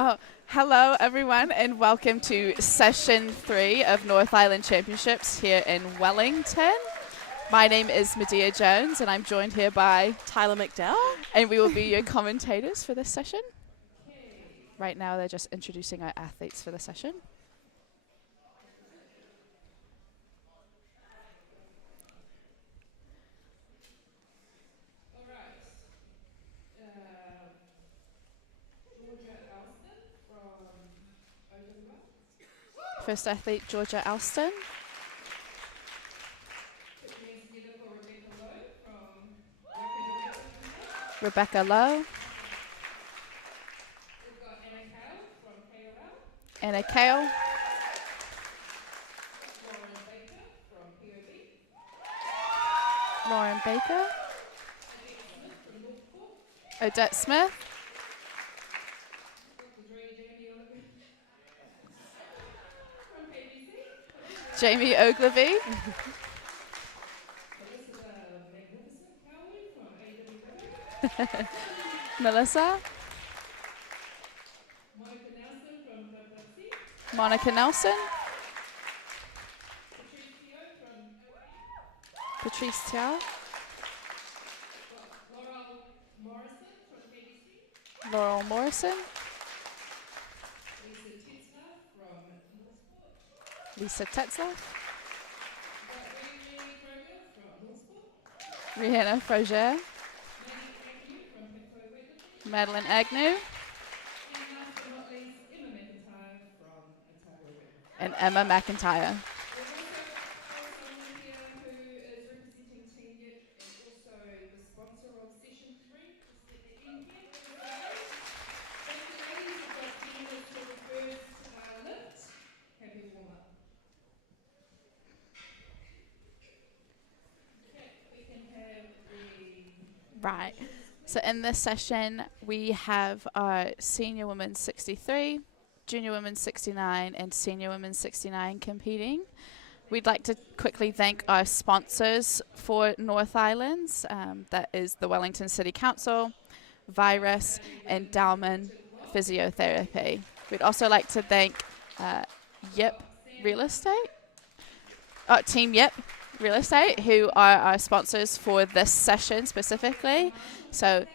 Oh, hello everyone, and welcome to session 3 of North Island Championships here in Wellington. My name is Medea Jones, and I'm joined here by Tyler McDowell. and we will be your commentators for this session. Right now, they're just introducing our athletes for the session. All right. Georgia Alston from Oceania. First athlete, Georgia Alston. Put your hands together for Rebecca Lowe from Weightlifting. Rebecca Lowe. We've got Anna Kale from KOL. Anna Kale. Lauren Baker from POB. Lauren Baker. Annette Smith from Northport. Odette Smith. Dr. Dre Jamie Oliver from KBC. Jamie Ogilvie. Melissa the Magnificent Cowie from AWA. Melissa. Monica Nelson from WC. Monica Nelson. Patrice Theo from OA. Patrice Tiao. Laurel Morrison from KBC. Laurel Morrison. Lisa Titzler from Northport. Lisa Tetzler. Got Renee Kroger from Northport. Rihanna Froger. Maddie Agnew from Pitco Weightlifting. Madeline Agnew. And last but not least, Emma McIntyre from Otago Weightlifting. And Emma McIntyre. We've also got someone here who is representing Team Yip and also the sponsor of session 3, just at the end here. Thank you, ladies. We've got 10 minutes for the first lift. Happy warm up. Okay, we can have the Right. So in this session, we have our senior women's 63, junior women's 69, and senior women's 69 competing. We'd like to quickly thank our sponsors for North Islands. That is the Wellington City Council, Virus, and Dalman Physiotherapy. We'd also like to thank Yip Real Estate, Team Yip Real Estate, who are our sponsors for this session specifically. So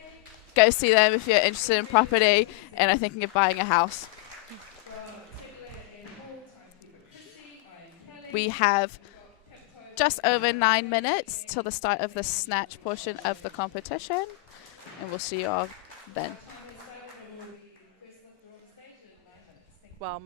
go see them if you're interested in property and are thinking of buying a house. We have just over 9 minutes till the start of the snatch portion of the competition, and we'll see you all then. Well,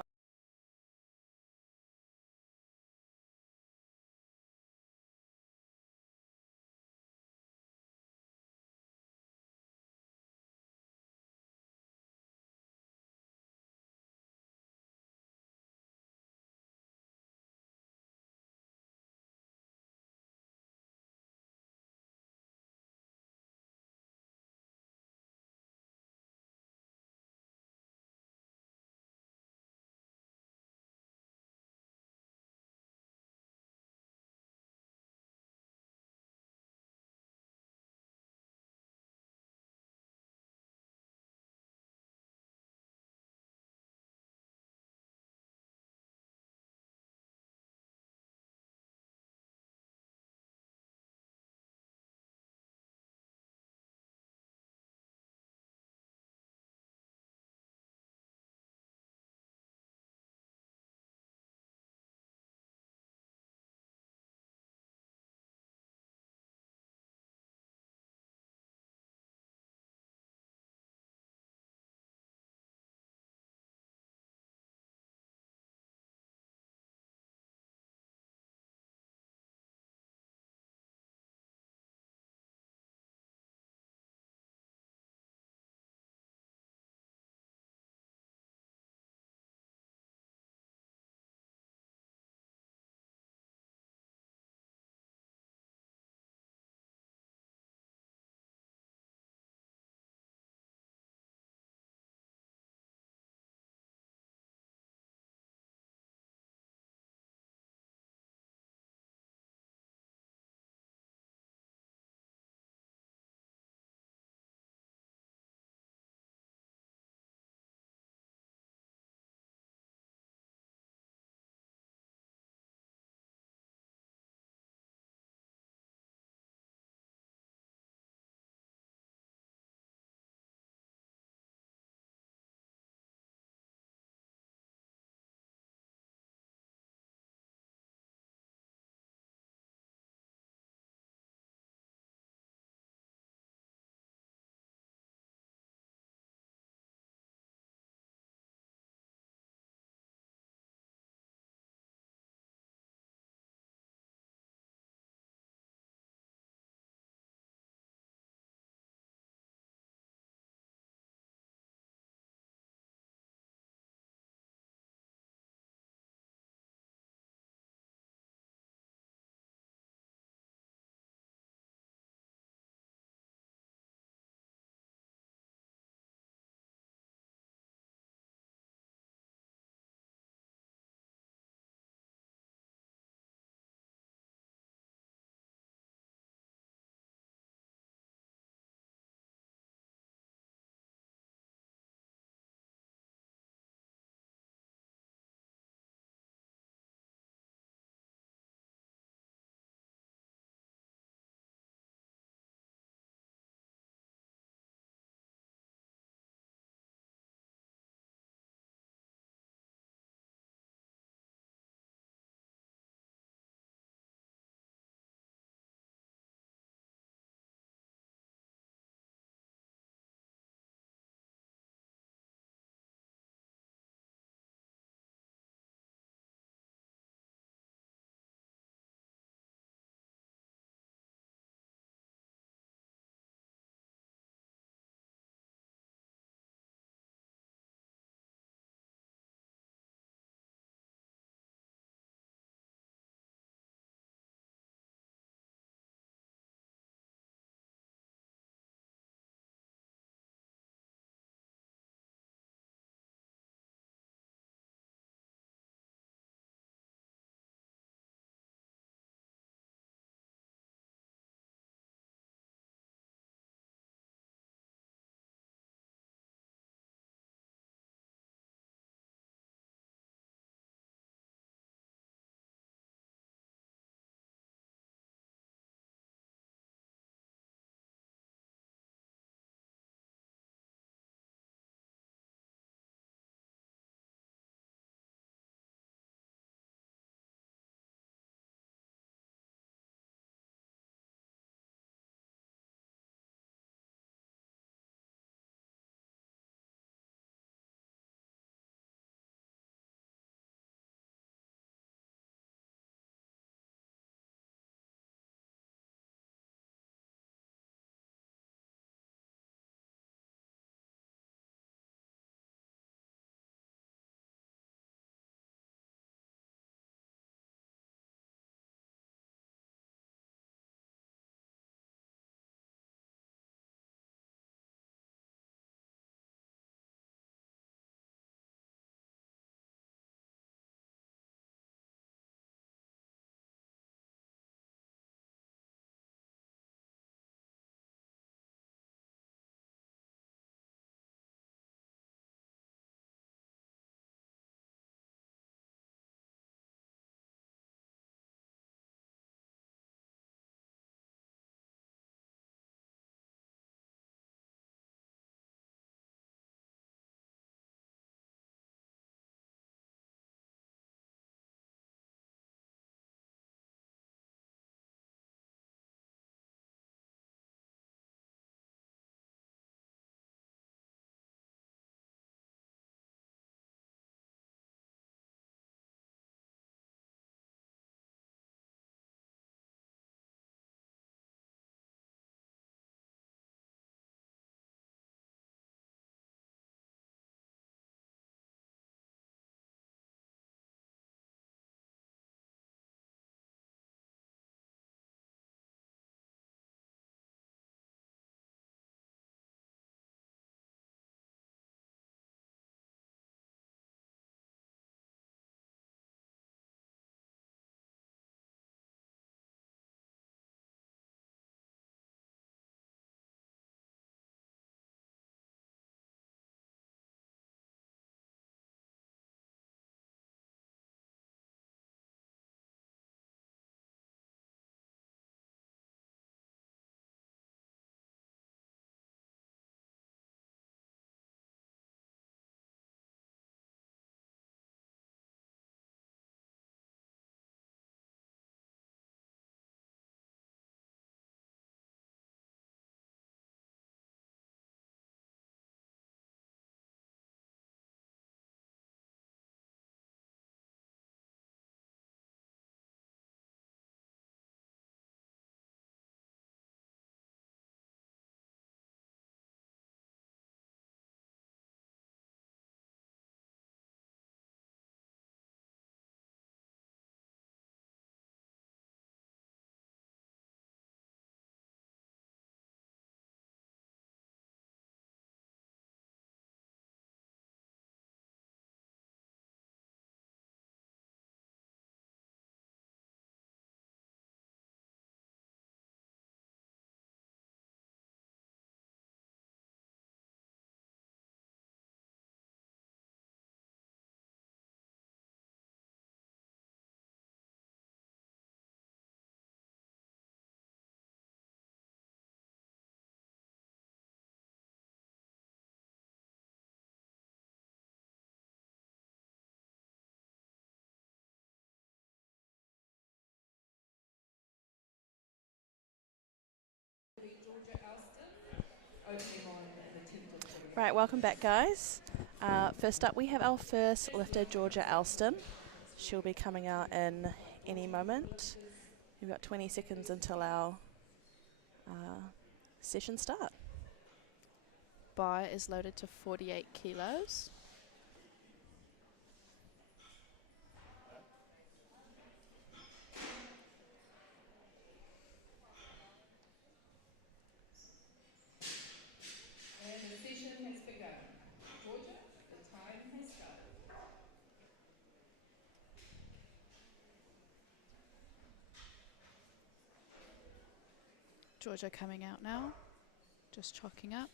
opening on an attempt of 48. Right, welcome back, guys. First up, we have our first lifter, Georgia Alston. She'll be coming out in any moment. We've got 20 seconds until our session start. Bar is loaded to 48 kilos. And the session has begun. Georgia, the time has started. Georgia coming out now, just chalking up.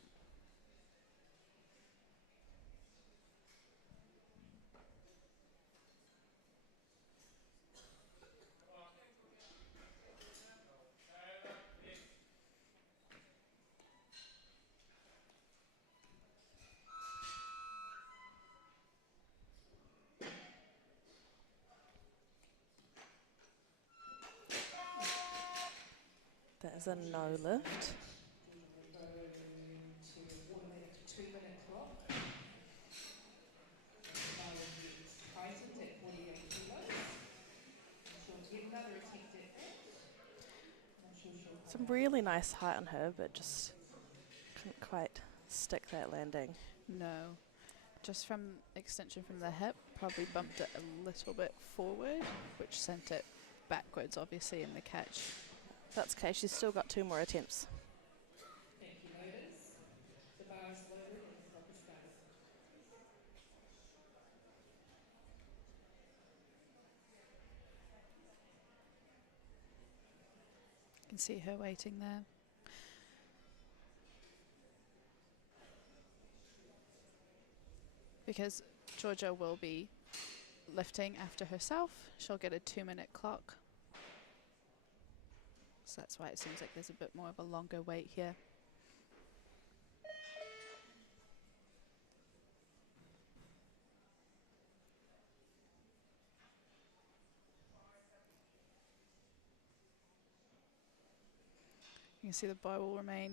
That is a no lift. Georgia will go to automatic 2-minute clock. The bar will get tightened at 48 kilos. And she'll get another attempt at that. And I'm sure she'll Some come out. really nice height on her, but just couldn't quite stick that landing. No, just from extension from the hip, probably bumped it a little bit forward, which sent it backwards, obviously, in the catch. That's okay, she's still got 2 more attempts. Thank you, loaders. The bar is loaded and the clock is started. You can see her waiting there. Because Georgia will be lifting after herself, she'll get a 2-minute clock. So that's why it seems like there's a bit more of a longer wait here. You can see the bar will remain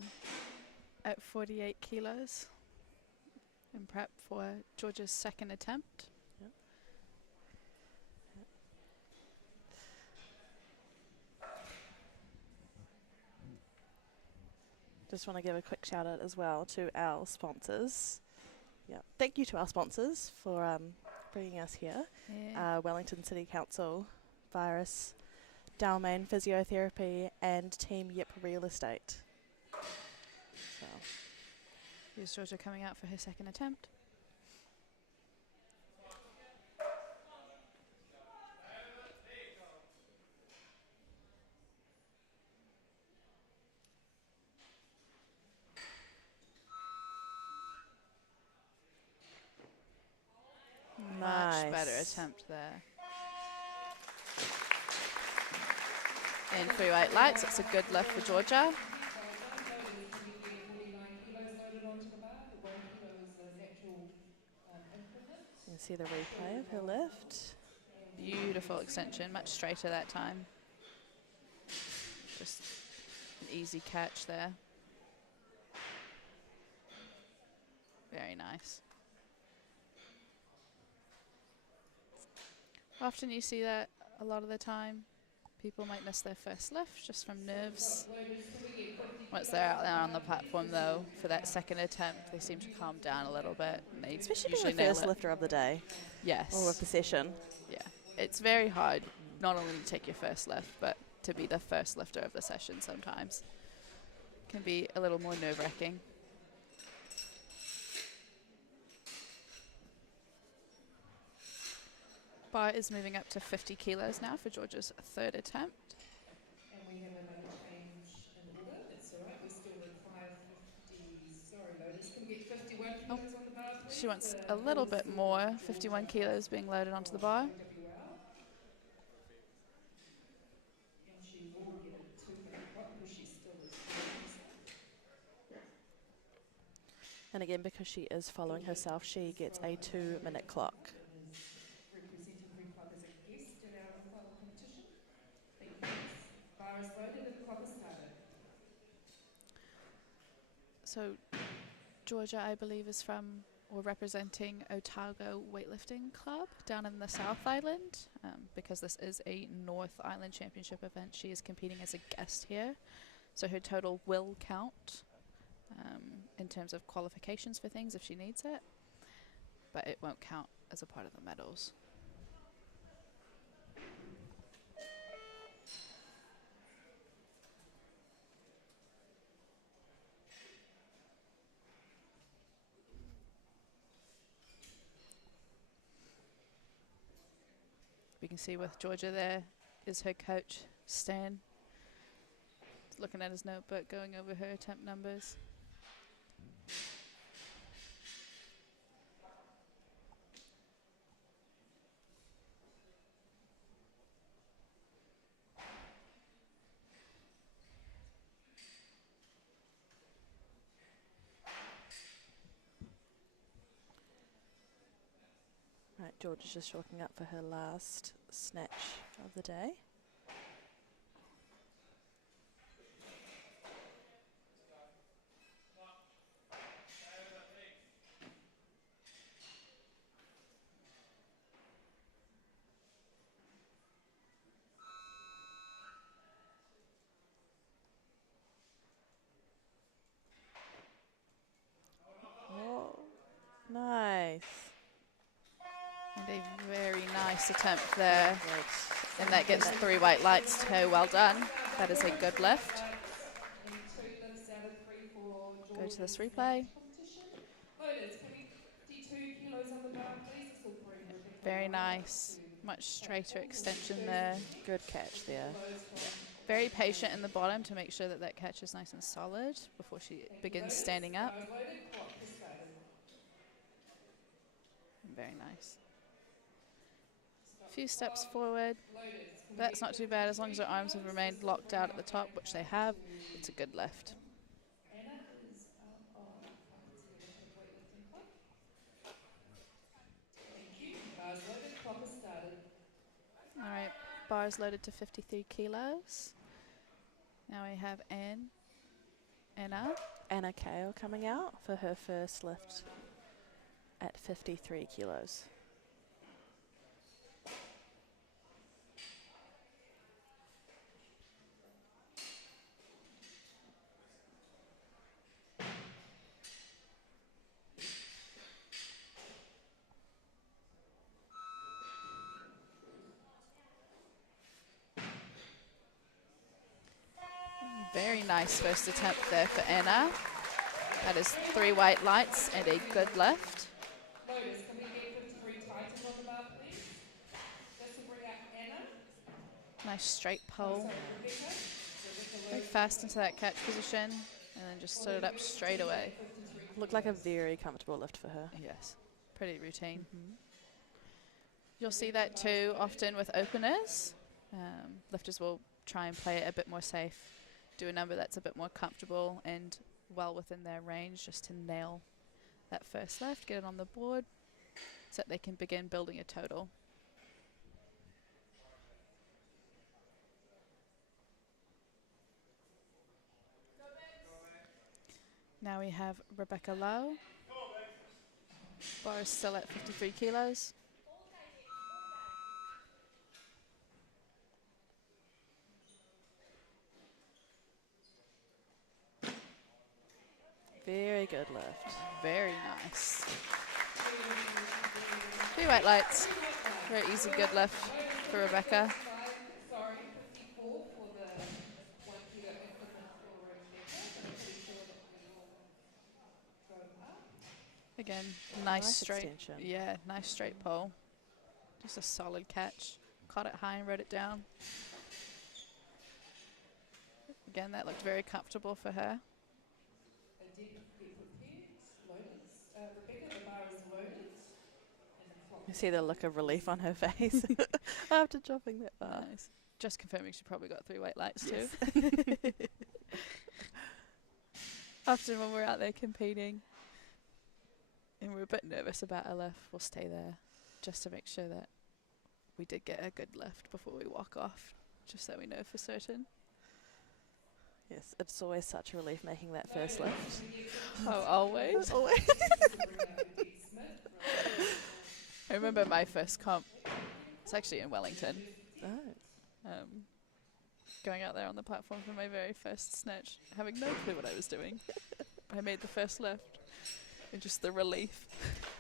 at 48 kilos in prep for Georgia's second attempt. Yep. Just want to give a quick shout out as well to our sponsors. Yeah, thank you to our sponsors for bringing us here. Yeah. Wellington City Council, Virus, Dalman Physiotherapy, and Team Yip Real Estate. So, Here's Georgia coming out for her second attempt. Much better nice. attempt there. In free white lights, it's a good lift for Georgia. Loaders can be getting 49 kilos loaded onto the bar. The 1 kilo is the natural increment. You can see the replay of her lift. Beautiful extension, much straighter that time. Just an easy catch there. Very nice. Often you see that a lot of the time. People might miss their first lift just from nerves. Once they're out there on the platform though, for that second attempt, they seem to calm down a little bit. And they Especially usually being the nail first it. lifter of the day Yes. or of the session. Yeah. It's very hard not only to take your first lift, but to be the first lifter of the session sometimes. Can be a little more nerve-wracking. Bar is moving up to 50 kilos now for Georgia's third attempt. And we have another change in order. That's all right. We still require 50. Sorry, loaders. Can we get 51 kilos on the bar, please? She wants a little bit more, 51 kilos being loaded onto the bar. OWL. And she will get a 2-minute clock because she's still restoring herself. And again, because she is following herself, she gets a 2-minute clock. And is representing her club as a guest at our final competition. Thank you. Bar is loaded and the clock is started. So Georgia, I believe, is from or representing Otago Weightlifting Club down in the South Island. Because this is a North Island Championship event, she is competing as a guest here. So her total will count in terms of qualifications for things if she needs it, but it won't count as a part of the medals. We can see with Georgia there is her coach, Stan, looking at his notebook, going over her attempt numbers. Right, George is just rocking up for her last snatch of the day. Oh, nice. And a very nice attempt there. Good. And that gets 3 white lights too. Well done. That is a good lift. Go to this replay. Loaders, can we 52 kilos on the bar, please? This will bring Rebecca Very Lowe up nice. to Much straighter platform. extension there. Good catch there. Kilos from Very patient in the bottom to make sure that that catch is nice and solid before she begins standing up. Bars loaded, clock has started. Very nice. A few steps forward. Loaders, can we That's get not too bad as long as her 53 arms have kilos? remained This will locked bring out at the top, Anna which they up have. to- It's a good lift. Anna is out of Wellington Weightlifting Club. Thank you. Bars loaded, clock has started. All right, bars loaded to 53 kilos. Now we have Anna. Anna Kale coming out for her first lift at 53 kilos. Very nice first attempt there for Anna. That is 3 white lights and a good lift. Loaders, can we get 53 titans on the bar, please? This will bring up Anna. Nice straight Oh, pole. sorry, Rebecca. Rebecca Very Lowe. fast into that catch position and then just stood it up straight away. 53 Looked like a kilos. very comfortable lift for her. Yes, pretty routine. Mm-hmm. You'll see that too often with openers. Lifters will try and play it a bit more safe, do a number that's a bit more comfortable and well within their range just to nail that first lift, get it on the board so that they can begin building a total. Now we have Rebecca Lowe. Bar is still at 53 kilos. Very good lift. Very nice. 3 white lights. Very easy, good lift for Rebecca. Sorry, 54 for the 1 kilo increment for Rebecca. So I'm pretty sure that we will go up. Again, nice Nice straight. extension. Yeah, nice straight pole. Just a solid catch. Caught it high and wrote it down. Again, that looked very comfortable for her. Deb, get prepared. Loaders. Rebecca, the bar is loaded. And the clock You is see the started. look of relief on her face after dropping that bar. Nice. Just confirming she probably got 3 white lights Yes. too. Often when we're out there competing and we're a bit nervous about a lift, we'll stay there just to make sure that we did get a good lift before we walk off, just so we know for certain. Yes, it's always such a relief making that first lift. Oh, always. Always. I remember my first comp. It's actually in Wellington. Oh. Going out there on the platform for my very first snatch, having no clue what I was doing. I made the first lift, and just the relief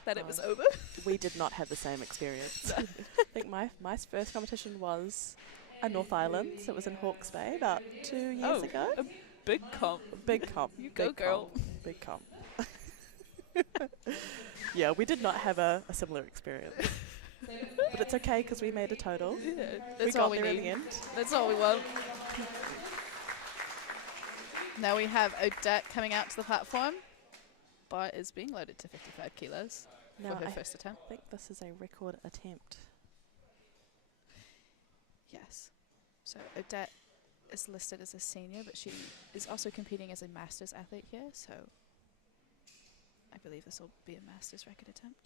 that it was over. We did not have the same experience. I think my first competition was at North Island, so it was in Hawke's Bay about 2 years ago. A big comp. Big comp. You go, big girl. Comp, big comp. Yeah, we did not have a similar experience. But it's okay because we made a total. Yeah, We that's got all we there in need. the end. That's all we want. Now we have Odette coming out to the platform. Bar is being loaded to 55 kilos Now, for her I first attempt. think this is a record attempt. Yes. So Odette is listed as a senior, but she is also competing as a masters athlete here, so I believe this will be a masters record attempt.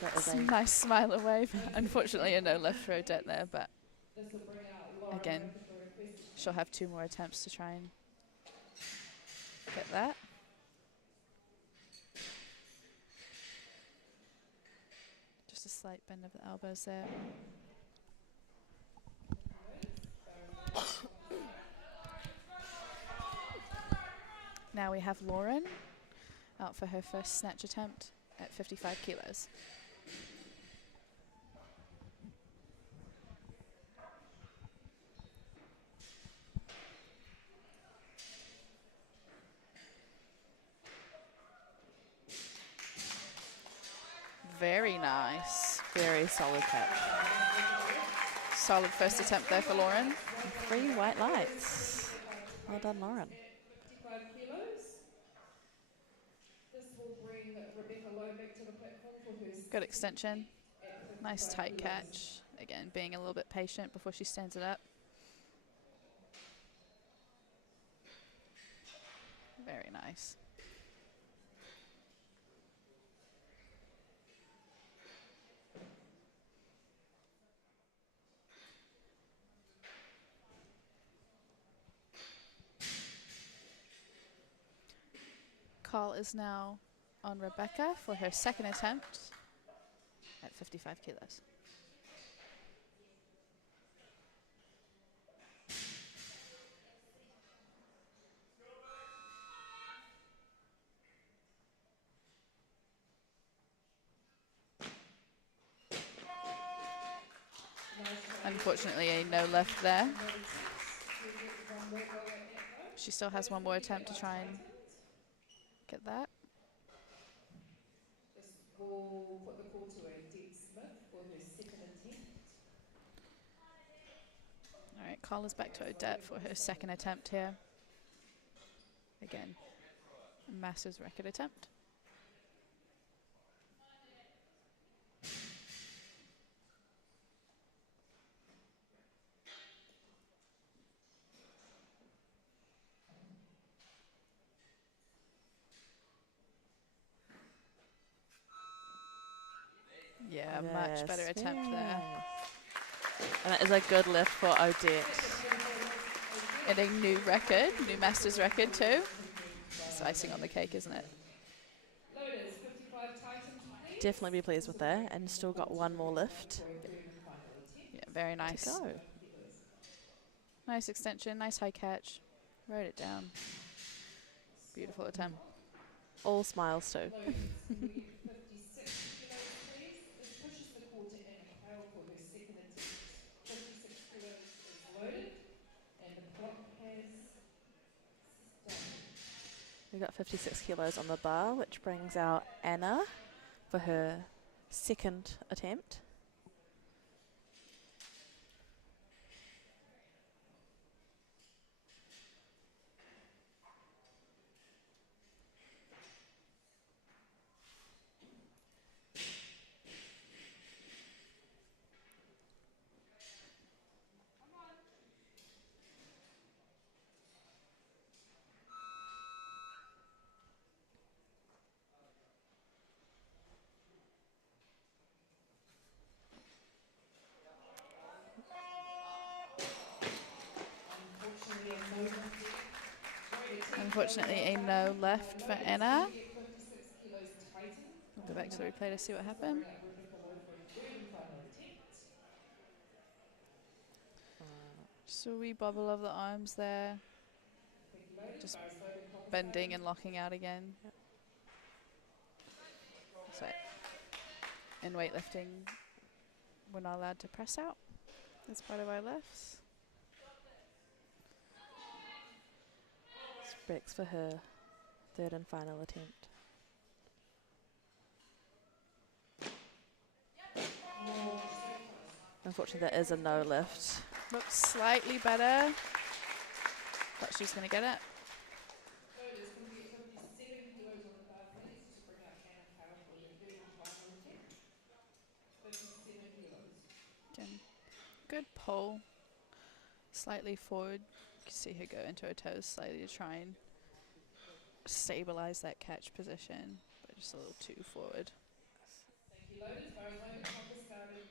That is a Nice smile away. Unfortunately, a no left for Odette there, but again, she'll have 2 more attempts to try and get that. Just a slight bend of the elbows there. Now we have Lauren out for her first snatch attempt at 55 kilos. Very nice. very solid catch. Solid first attempt there for Lauren. 3 white lights. Well done, Lauren. 55 kilos. This will bring Rebecca Lowe back to the platform for her Good extension. at 55 Nice tight kilos. catch. Again, being a little bit patient before she stands it up. Very nice. Call is now on Rebecca for her second attempt at 55 kilos. Unfortunately, a no left there. She still has 1 more attempt to try and get that. This will put the call to a Deb Smith for her second attempt. All right, call is back to Odette for her second attempt here. Again, a Masters record attempt. Yeah, much better Yes, attempt there. And that is a good lift for Odette. And a new record, new Masters record too. It's icing on the cake, isn't it? Loaders, 55 Titans, please. Definitely be pleased with that. And still got 1 more lift For a third and final attempt. Yeah, very to nice. go. Nice extension, nice high catch. Wrote it down. Beautiful attempt. All smiles too. Loaders, 56 kilos, please. This pushes the call to Anna Carroll for her second attempt. 56 kilos is loaded, and the clock has started. We've got 56 kilos on the bar, which brings out Anna for her second attempt. Unfortunately, a no left for Loaders, can Anna. we get 56 kilos tighten? We'll go back to the replay to see what This will happened. bring out Brenda Follow for a third and final attempt. Just a wee bobble of the arms there. Thank you, loaders. Just Bars loaded, copper bending started. and locking out again. So in weightlifting, we're not allowed to press out. That's part of our lifts. Bex for her third and final attempt. Unfortunately, that is a no lift. Looks slightly better, but she's going to get it. Loaders, can we get 57 kilos on the bar, please, to bring out Anna Carr for your third and final attempt? 57 kilos. Again, good pull. Slightly forward. You can see her go into her toes slightly to try and stabilize that catch position, but just a little too forward. Thank you, loaders. Bars loaded, copper started.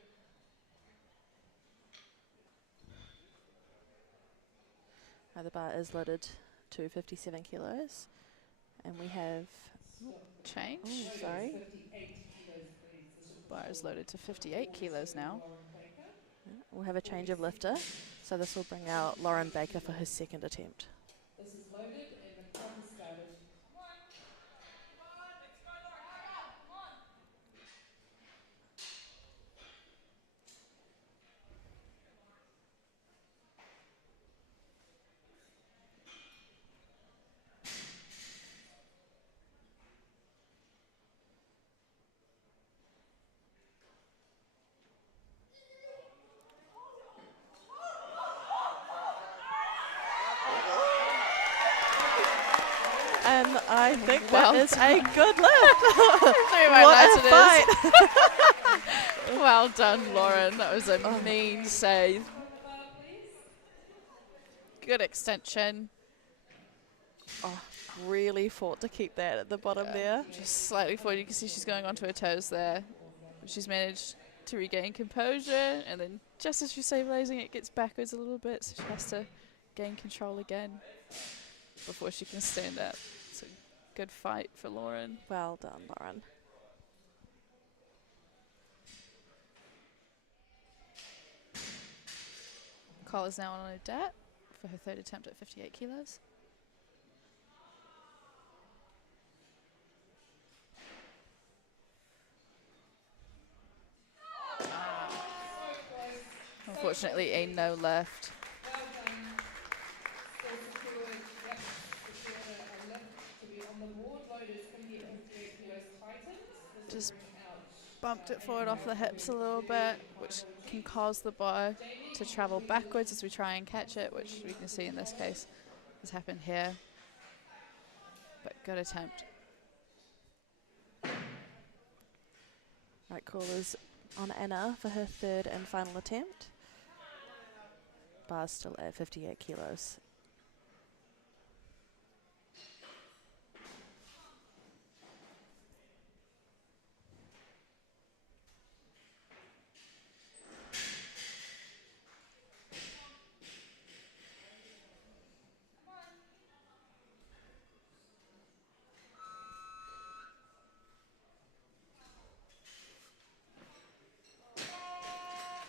The bar is loaded to 57 kilos. And we have, Change. Loaders, sorry. 58 kilos, please. This will Bar is loaded to perform 58 kilos now. Lauren Baker. We'll have a change of lifter. So this will bring out Lauren Baker for her second attempt. This is loaded and the clock has started. And I think Well that is a good lift. What What a fight. Well done, Lauren. That was a mean save. On the bar, please. Good extension. Really fought to keep that at the bottom there. Just slightly forward. You can see she's going onto her toes there. She's managed to regain composure, and then just as she's stabilizing, it gets backwards a little bit, so she has to gain control again before she can stand up. It's a good fight for Lauren. Well done, Lauren. Cole is now on her debt for her third attempt at 58 kilos. Unfortunately, a no left. Well done. Still secured, yep, secured a lift to be on the board. Loaders, can we get 58 kilos tightened? This will Just bring out bumped it forward off the hips a little bit, which can cause the bar to travel backwards as we try and catch it, which we can see in this case has happened here. But good attempt. Right, callers on Anna for her third and final attempt. Bar's still at 58 kilos.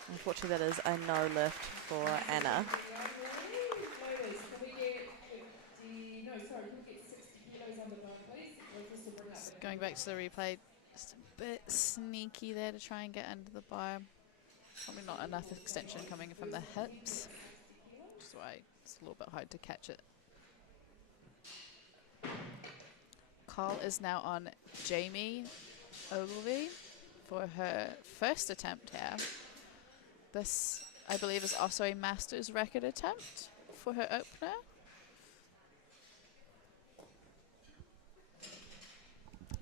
Unfortunately, that is a no lift for Anna. Loaders, can we get 50, no, sorry, can we get 60 kilos on the bar, please? This will bring up Just an going back to the replay, just a bit sneaky there to try and get under the bar. Probably not enough extension coming from the hips, which is why it's a little bit hard to catch it. Carl is now on Jamie Ogilvie for her first attempt here. This, I believe, is also a master's record attempt for her opener.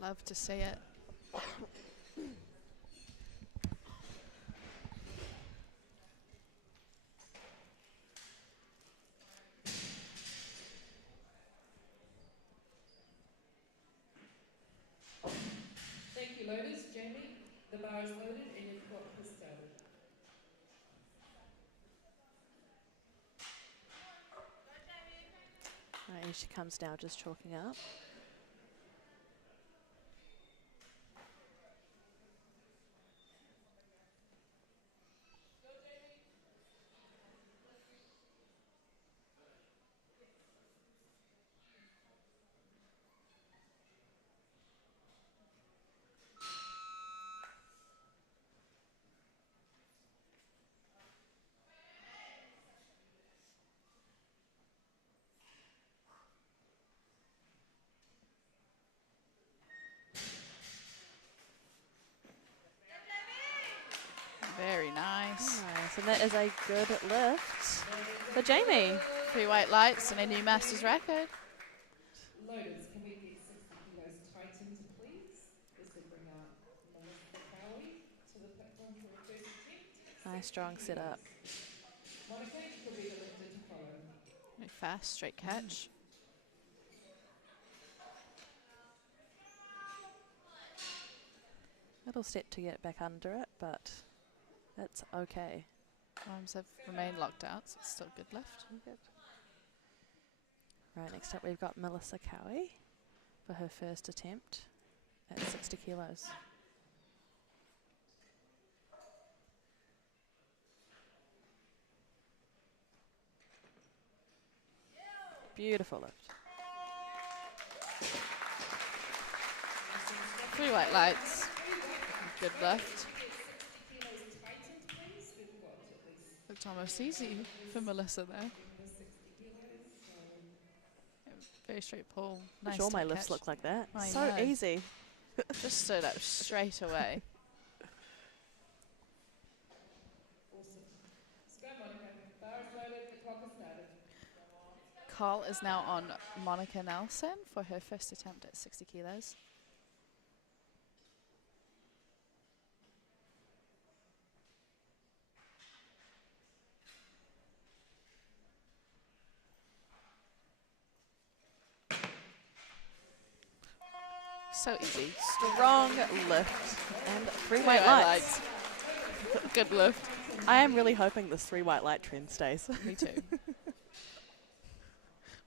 Love to see it. Thank you, loaders. Jamie, the bar is loaded and your clock has started. Here she comes now, just chalking up. Very nice. Nice, and that is a good lift for Jamie. 3 white lights and a new Masters record. Loaders, can we get 60 kilos tightened, please? This will bring out Melissa Cowie to the platform for a first attempt. Nice strong setup. Monica, you could be the lifter to follow. Very fast, straight catch. Little step to get back under it, but that's okay. Arms have remained locked out, so it's still a good lift. Good. Right, next up we've got Melissa Cowie for her first attempt at 60 kilos. Beautiful lift. 3 white lights. Good lift. Looked almost easy for Melissa there. Very straight pull. Nice Sure, my tight lifts catch. look like that. I So know. easy. Just stood up straight away. Awesome. Let's go, Monica. Bar is loaded, the clock is started. Call is now on Monica Nelson for her first attempt at 60 kilos. So easy. Strong lift and 3 3 white lights. Good lift. I am really hoping this 3 white light trend stays. Me too.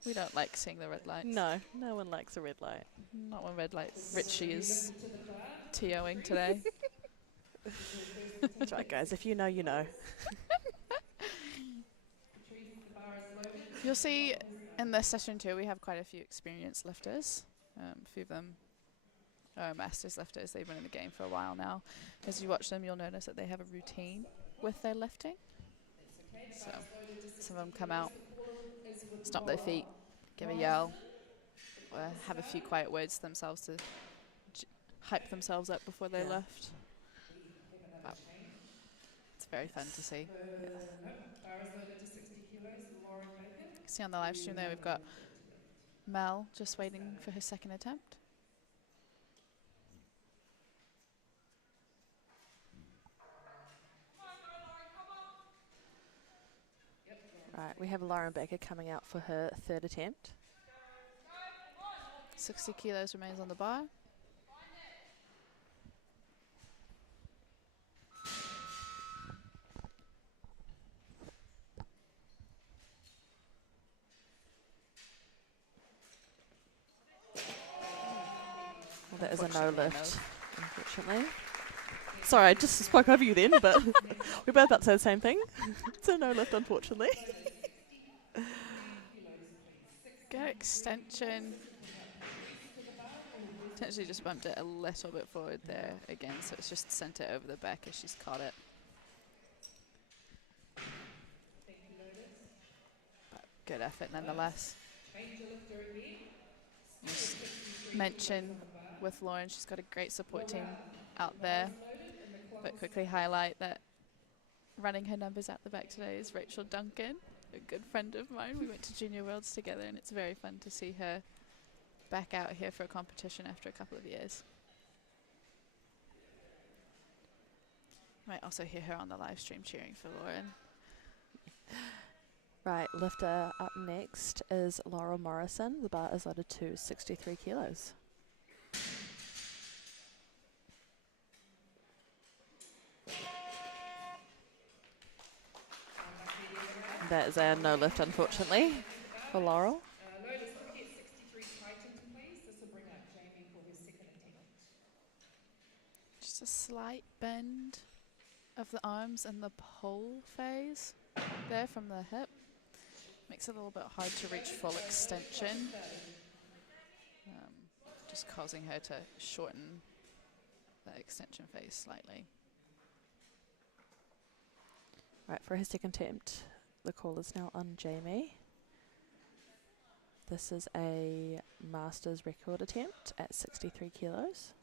We don't like seeing the red lights. No, no one likes a red light. Not when red light. Richie is TOing today. That's right, guys. If you know, you know. You'll see in this session too, we have quite a few experienced lifters. A few of them are masters lifters. They've been in the game for a while now. As you watch them, you'll notice that they have a routine with their lifting. So some of them come out, stomp their feet, give a yell, or have a few quiet words to themselves to hype themselves up before they lift. But it's very fun to see. Bar is loaded to 60 kilos, Lauren Baker. You can see on the live stream there we've got Mel just waiting for her second attempt. Right, we have Lauren Baker coming out for her third attempt. 60 kilos remains on the bar. Well, that is a no Unfortunately, lift, unfortunately. Sorry, I just spoke over you then, but we both about to say the same thing. It's a no lift, unfortunately. Good extension. Potentially just bumped it a little bit forward there again, so it's just sent it over the back as she's caught it. But good effort nonetheless. Just mention with Lauren, she's got a great support team out there, but quickly highlight that running her numbers out the back today is Rachel Duncan, a good friend of mine. We went to Junior Worlds together, and it's very fun to see her back out here for a competition after a couple of years. You might also hear her on the live stream cheering for Lauren. Right, lifter up next is Laurel Morrison. The bar is loaded to 63 kilos. That is a no lift, unfortunately, for Laurel. Loaders, can we slight bend of the arms in the pole phase there from the hip. Makes it a little bit hard to reach full extension. Just causing her to shorten the extension phase slightly. Right, for her second attempt, the call is now on Jamie. This is a master's record attempt at 63 kilos.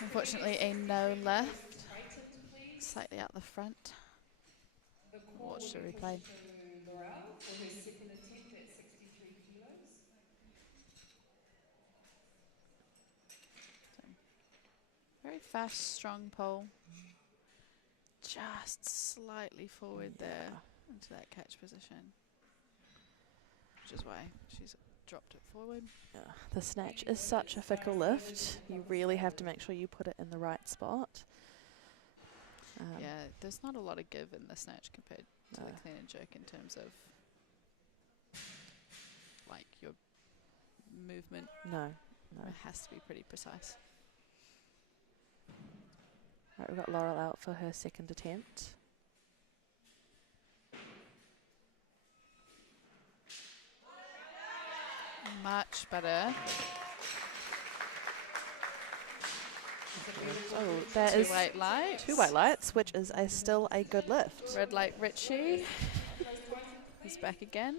Unfortunately, a no left, slightly out the front. Watch the replay. Laurel for her second attempt at 63 kilos. Very fast, strong pole. Just slightly forward there into that catch position, which is why she's dropped it forward. Yeah. The snatch is such a fickle lift. You really have to make sure you put it in the right spot. Yeah, there's not a lot of give in the snatch compared to the clean and jerk in terms of like your movement. No. It has to be pretty precise. Right, we've got Laurel out for her second attempt. Much better. Oh, that is white lights. 2 white lights, which is still a good lift. Red light Richie is back again.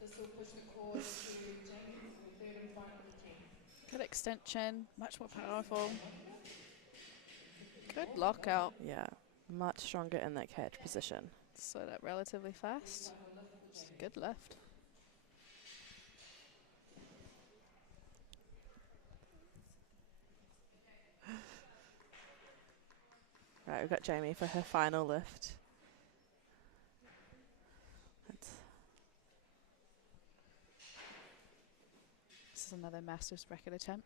This will push the cord to Jamie for her third and final attempt. Good extension, much more powerful. Good lockout. Yeah, much stronger in that catch position. Slowed up relatively fast. It's a good lift. Right, we've got Jamie for her final lift. This is another master's record attempt.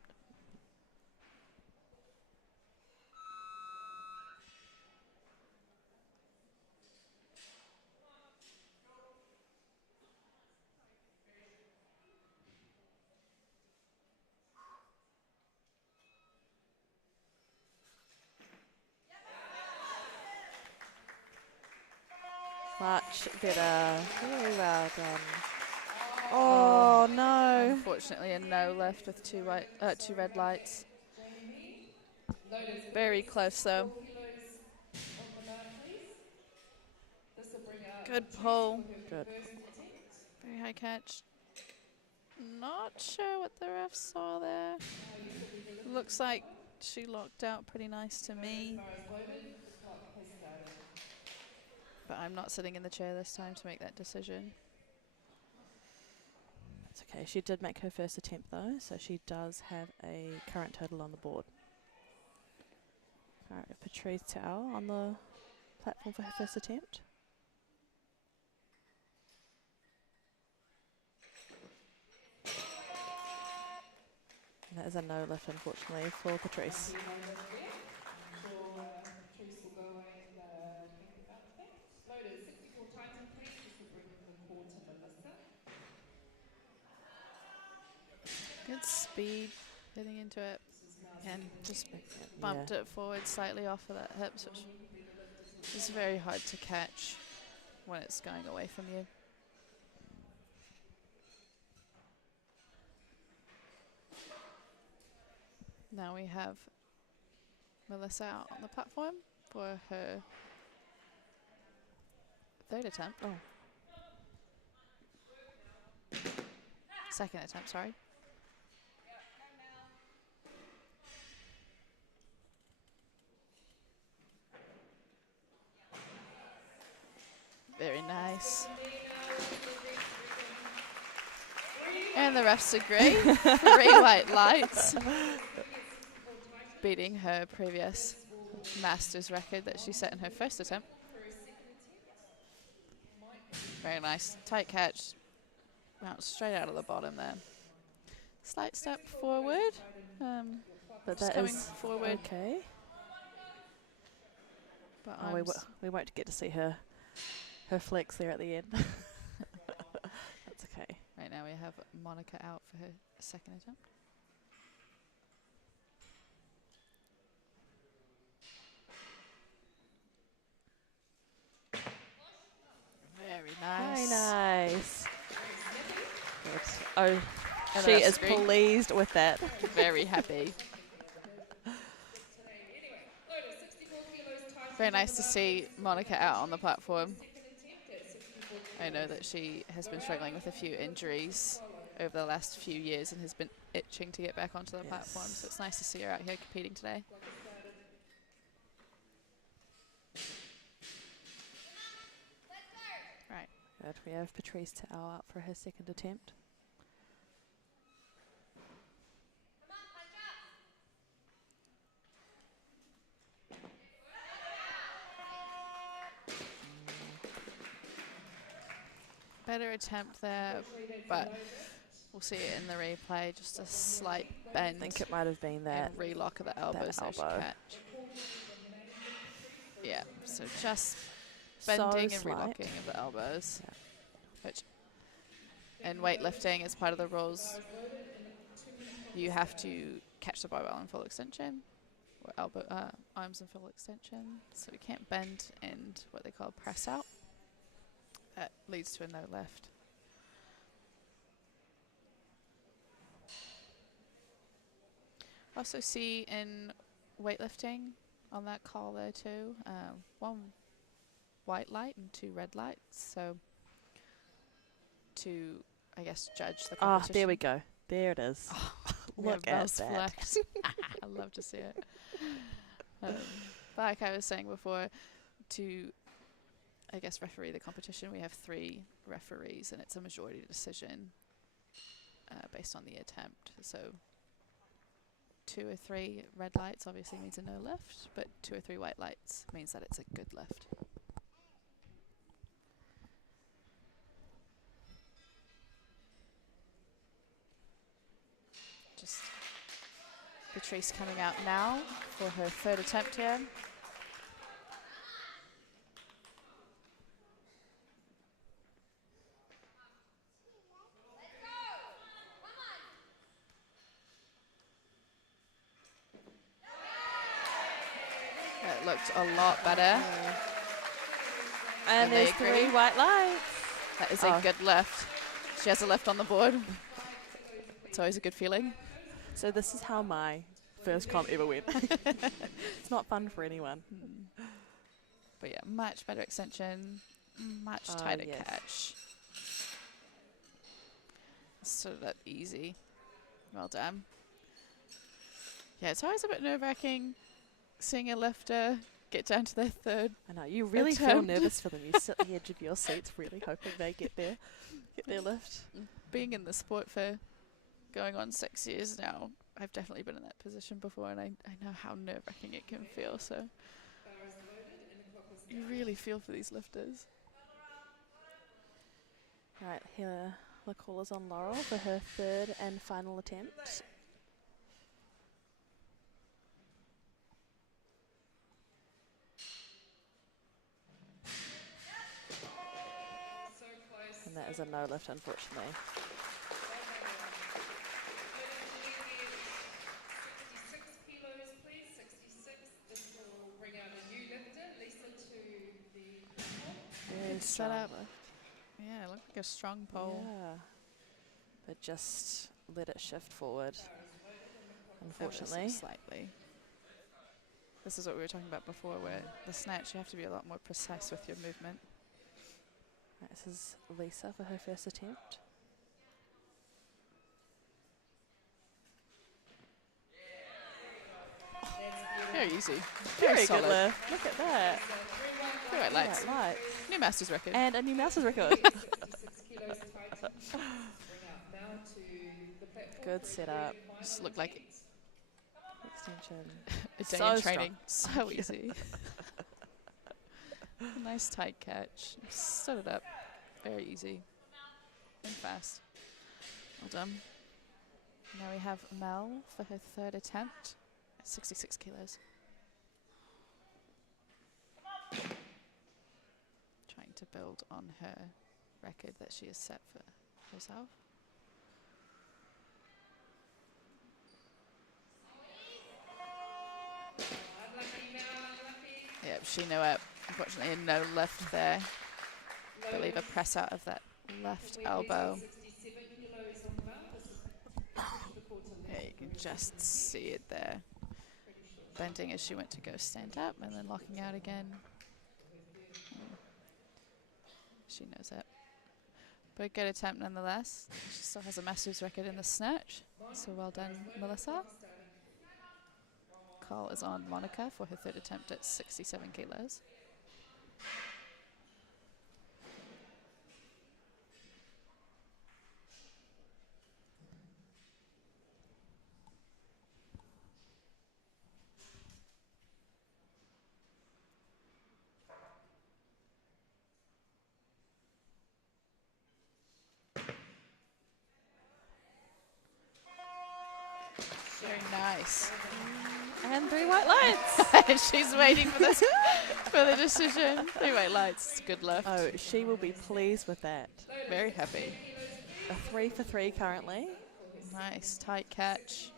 Much better. Very well done. Oh, no. Unfortunately, a no left with two red lights. Very close though. Good pull. Good. Very high catch. Not sure what the ref saw there. Looks like she locked out pretty nice to me. But I'm not sitting in the chair this time to make that decision. That's okay. She did make her first attempt though, so she does have a current total on the board. All right, Patrice Tao on the platform for her first attempt. And that is a no lift, unfortunately, for Patrice. Good speed getting into it. And just bumped it forward slightly off of that hips, which is very hard to catch when it's going away from you. Now we have Melissa out on the platform for her third attempt. Oh. Second attempt, sorry. Very nice. And the refs agree. 3 white lights. Beating her previous master's record that she set in her first attempt. Very nice. Tight catch. Bounce straight out of the bottom there. Slight step forward. But Just that coming is forward. okay. But Oh, we won't get to see her flex there at the end. That's okay. right now we have Monica out for her second attempt. Very nice. Very nice. Good. Oh, And she that's is great. pleased with that. Very happy. Very nice to see Monica out on the platform. I know that she has been struggling with a few injuries over the last few years and has been itching to get back onto the platform, so it's nice to see her out here competing today. Right. Good. We have Patrice Tao up for her second attempt. Better attempt there, but we'll see it in the replay. Just a slight bend. I think it might have been that. And relock of the elbows. that So elbow. catch. Yeah, so just bending and slight. relocking of the elbows. Which in weightlifting, as part of the rules, you have to catch the barbell in full extension, or arms in full extension. So we can't bend and what they call press out. That leads to a no lift. Also see in weightlifting on that call there too, one white light and two red lights. So to, I guess, judge the Ah, competition. there we go. There it is. Look at that. I love to see it. Like I was saying before, to, I guess, referee the competition, we have 3 referees, and it's a majority decision based on the attempt. So 2 or 3 red lights obviously means a no lift, but 2 or 3 white lights means that it's a good lift. Just Patrice coming out now for her 3rd attempt here. That looked a lot better. And they there's agree? 3 white lights. That is a good lift. She has a lift on the board. It's always a good feeling. So this is how my first comp ever went. It's not fun for anyone. But yeah, much better extension, much tighter yes. catch. Stood it up easy. Well done. Yeah, it's always a bit nerve-wracking seeing a lifter get down to their 3rd. I know, you really feel attempt. nervous for them. You sit at the edge of your seats really hoping they get their lift. Being in the sport for going on 6 years now, I've definitely been in that position before, and I know how nerve-wracking it can feel, so you really feel for these lifters. Right, here the call is on Laurel for her 3rd and final attempt. And that is a no lift, unfortunately. 66 kilos, please. 66. This will bring out a new lifter, Lisa, to the platform. Very Good strong. setup. Yeah, it looked like a strong pole. Yeah. But just let it shift forward, Ever unfortunately. so slightly. This is what we were talking about before, where the snatch, you have to be a lot more precise with your movement. Right, this is Lisa for her 1st attempt. Very easy. Very solid. good lift. Look at that. 3 white lights. White lights. New Masters record. And a new Masters record. 56 kilos tight. Bring out now to the platform. Good setup. Just looked like Extension. a day So in strong. training. So easy. Nice tight catch. Stood it up. Very easy and fast. Well done. Now we have Mel for her third attempt at 66 kilos. Trying to build on her record that she has set for herself. Unlucky, Mel, unlucky. Yep, she knew it. Unfortunately, no lift there. I believe a press out of that left elbow. 67 kilos on Mel. This is to the quarter left. Yeah, you can just see it there. Bending as she went to go stand up and then locking out again. She knows it. But a good attempt nonetheless. She still has a Masters record in the snatch. So well done, Melissa. Call is on Monica for her third attempt at 67 kilos. Very nice. And 3 white lights. She's waiting for this for the decision. 3 white lights. It's a good lift. Oh, she will be pleased with that. Very happy. A 3 for 3 currently. Nice tight catch.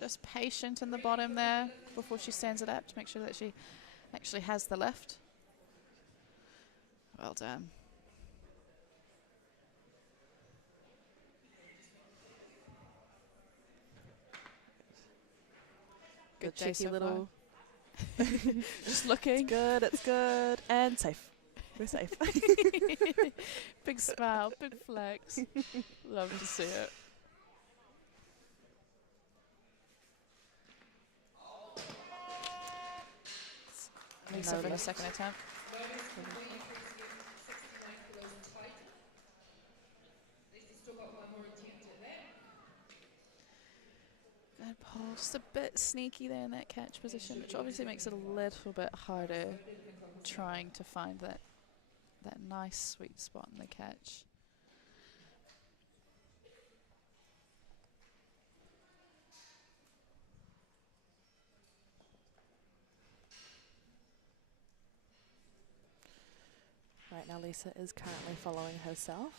Just patient in the bottom there before she stands it up to make sure that she actually has the lift. Well done. Good day cheeky so little. Just looking. It's good, and safe. We're safe. Big smile, big flex. Love to see it. Lisa for her second attempt. Good pull, just a bit sneaky there in that catch position, which obviously makes it a little bit harder trying to find that nice sweet spot in the catch. Right now, Lisa is currently following herself.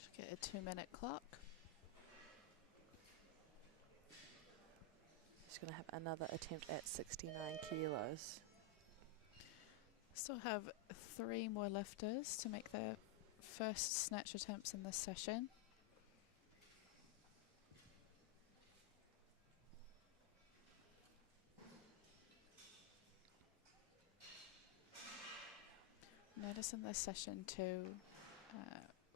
Should get a 2-minute clock. She's going to have another attempt at 69 kilos. Still have 3 more lifters to make their first snatch attempts in this session. Notice in this session too,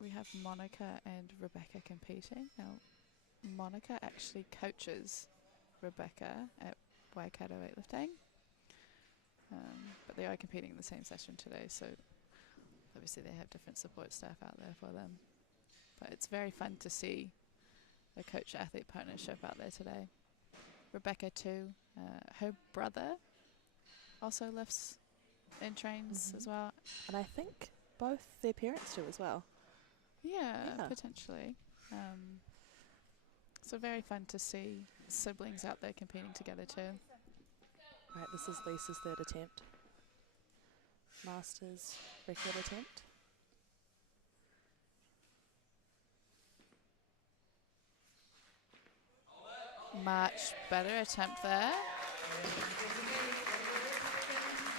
we have Monica and Rebecca competing. Now, Monica actually coaches Rebecca at Waikato Weightlifting, but they are competing in the same session today, so obviously they have different support staff out there for them. But it's very fun to see a coach-athlete partnership out there today. Rebecca too, her brother also lifts and trains as well. And I think both their parents do as well. Yeah. Potentially. So very fun to see siblings out there competing together too. Right, this is Lisa's third attempt. Masters record attempt. Much better attempt there.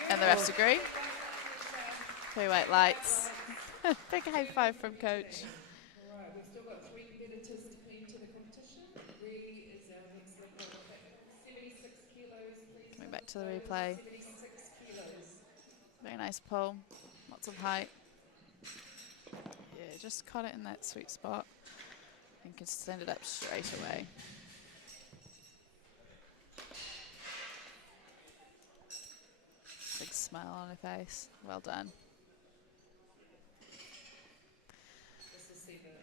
And the refs agree. 3 white lights. Big high five from coach. Alright, we've still got 3 competitors to enter the competition. Ree is our next record. 76 kilos, please. Coming back to the replay. 76 kilos. Very nice pull. Lots of height. Yeah, just caught it in that sweet spot and can stand it up straight away. Big smile on her face. Well done.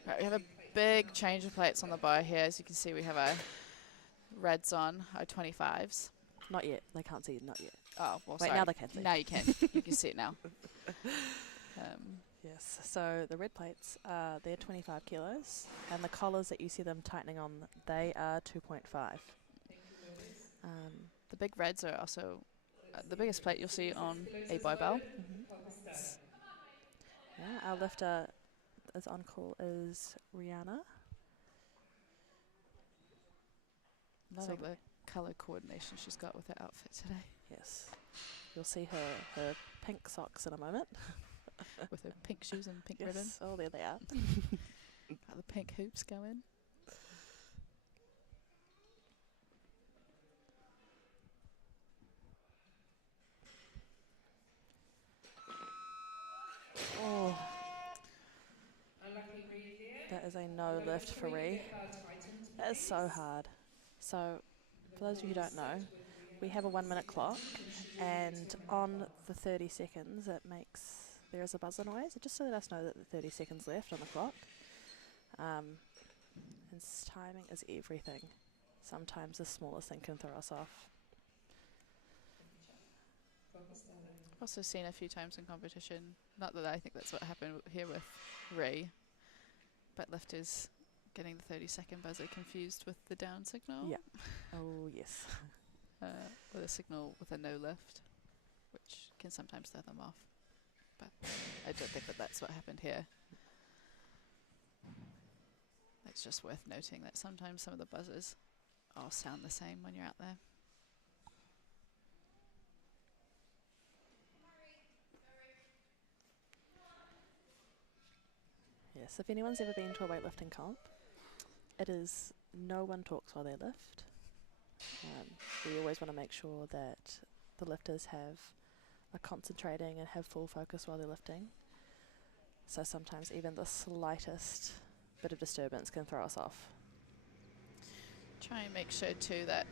Right, we have a big change of plates on the bar here. As you can see, we have our reds on, our 25s. Not yet. They can't see it. Not yet. Oh, well, Wait, sorry. now they can see. Now you can. You can see it now. Yes, so the red plates, they're 25 kilos, and the collars that you see them tightening on, they are 2.5. The big reds are also the biggest plate you'll see on a barbell. Yeah, our lifter is on call is Rihanna. Loving the colour coordination she's got with her outfit today. Yes, you'll see her pink socks in a moment. With her pink shoes and pink ribbon. Oh, there they are. Got the pink hoops going. Oh, that is a no lift for Ree. That is so hard. So, for those of you who don't know, we have a 1 minute clock, and on the 30 seconds there is a buzzer noise, just to let us know that the 30 seconds left on the clock. And timing is everything. Sometimes the smallest thing can throw us off. I've also seen a few times in competition, not that I think that's what happened here with Ree, but lifters getting the 30-second buzzer confused with the down signal. Yeah. Oh, yes. With a signal with a no lift, which can sometimes throw them off. But I don't think that that's what happened here. It's just worth noting that sometimes some of the buzzers all sound the same when you're out there. Yes, if anyone's ever been to a weightlifting comp, it is no one talks while they lift. We always want to make sure that the lifters are concentrating and have full focus while they're lifting. So sometimes even the slightest bit of disturbance can throw us off. Try and make sure too that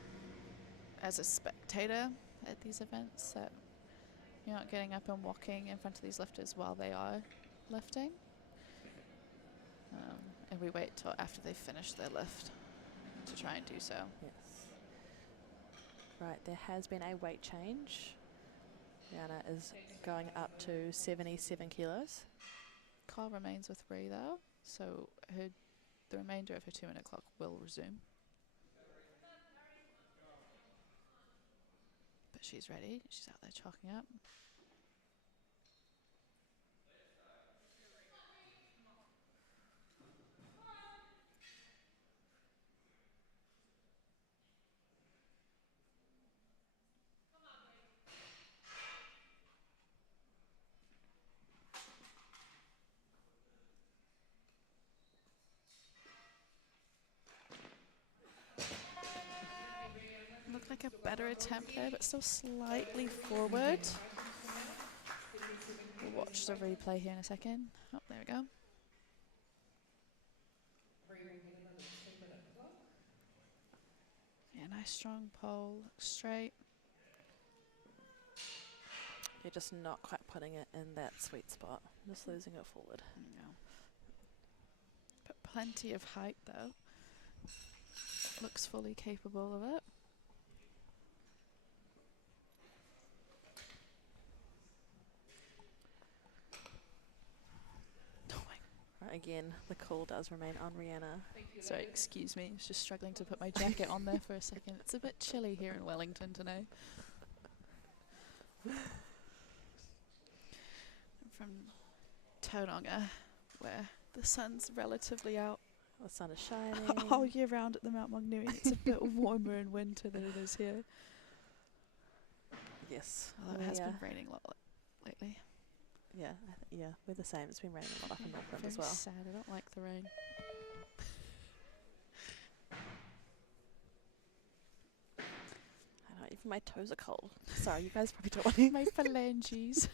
as a spectator at these events that you're not getting up and walking in front of these lifters while they are lifting. And we wait till after they finish their lift to try and do so. Yes. Right, there has been a weight change. Rihanna is going up to 77 kilos. Call remains with Ree though, so the remainder of her 2 minute clock will resume. But she's ready. She's out there chalking up. Looked like a better attempt there, but still slightly forward. We'll watch the replay here in a second. Oh, there we go. Yeah, nice strong pole, straight. You're just not quite putting it in that sweet spot, just losing it forward. No. But plenty of height though. Looks fully capable of it. Right, again, the call does remain on Rihanna. Sorry, excuse me. I was just struggling to put my jacket on there for a second. It's a bit chilly here in Wellington today. I'm from Tauranga, where the sun's relatively out The sun is shining. all year round at the Mount Maunganui. It's a bit warmer in winter than it is here. Yes. Although it has been raining a lot lately. Yeah, yeah, we're the same. It's been raining a lot up in Auckland Very as well. sad. I don't like the rain. I know, even my toes are cold. Sorry, you guys probably don't want to. My phalanges.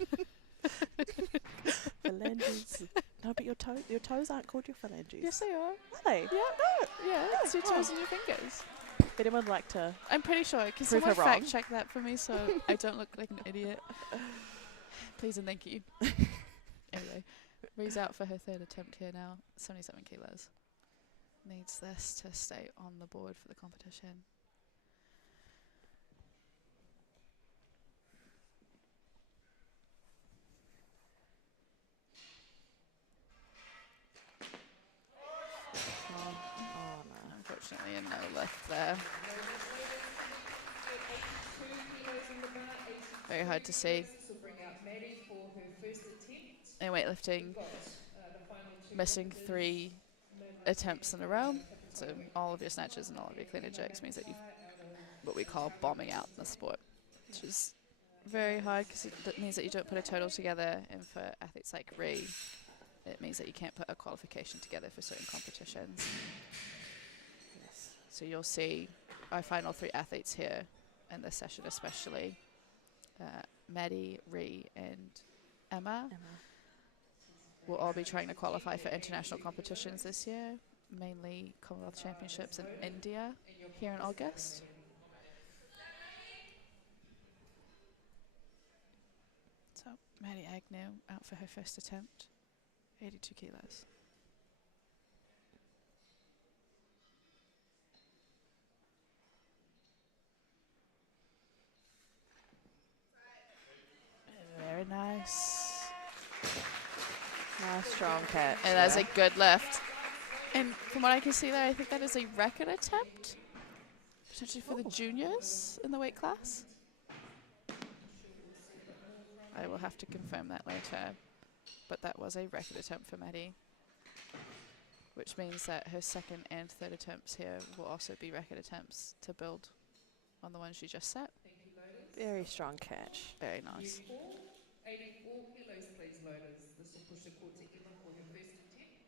Phalanges. No, but your toes aren't called your phalanges. Yes, they are. Are they? Yeah, no. Yeah, it's your toes and your fingers. If anyone would like to. I'm pretty sure. Can Prove someone her wrong. fact check that for me so I don't look like an idiot? Please and thank you. Anyway, Ree's out for her third attempt here now. 77 kilos. Needs this to stay on the board for the competition. Unfortunately, a no lift there. Very hard to see. This will bring out Maddie for her first attempt. In weightlifting, We've got the final two missing lifters, 3 Min attempts in a and row. Kapitoa So Wing. all of your snatches and all of your clean and jerks means that you've what we call bombing out in the sport, which is very hard because it means that you don't put a total together. And for athletes like Ree, it means that you can't put a qualification together for certain competitions. Yes. So you'll see our final 3 athletes here in this session especially, Maddie, Ree and Emma will all be trying to qualify for international competitions this year, mainly Commonwealth Championships in India here in August. So Maddie Agnew out for her first attempt, 82 kilos. Very nice. Nice strong catch. And that's a good lift. And from what I can see there, I think that is a record attempt, potentially for the juniors in the weight class. I will have to confirm that later, but that was a record attempt for Maddie, which means that her second and third attempts here will also be record attempts to build on the one she just set. Very strong catch. Very nice. 84 kilos, please, loaders. This will push the court to Emma for her first attempt.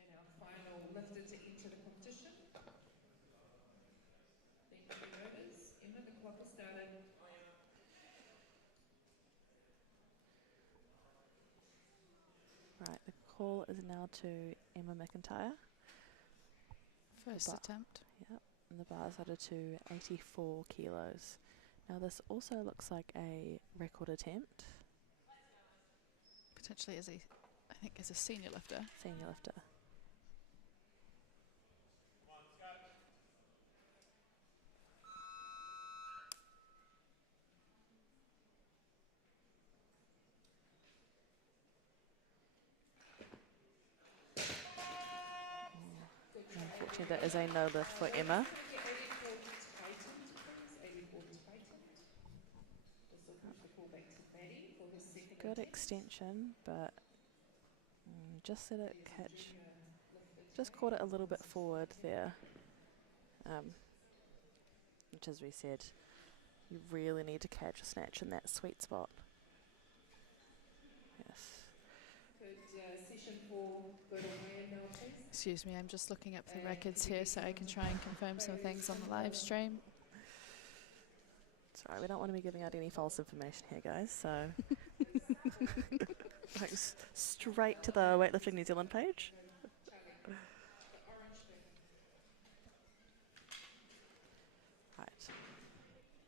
And our final lifter to enter the competition. Thank you, loaders. Emma, the clock has started. Right, the call is now to Emma McIntyre. First attempt. Yep, and the bar's added to 84 kilos. Now this also looks like a record attempt. Potentially as a, I think as a senior lifter. Senior lifter. Unfortunately, that is a no lift for Emma. Good extension, but just let it catch. Just caught it a little bit forward there. Which, as we said, you really need to catch a snatch in that sweet spot. Yes. Session 4 go to Wayne now, please. Excuse me, I'm just looking up the records here so I can try and confirm some things on the live stream. Sorry, we don't want to be giving out any false information here, guys, so like straight to the Weightlifting New Zealand page. Right.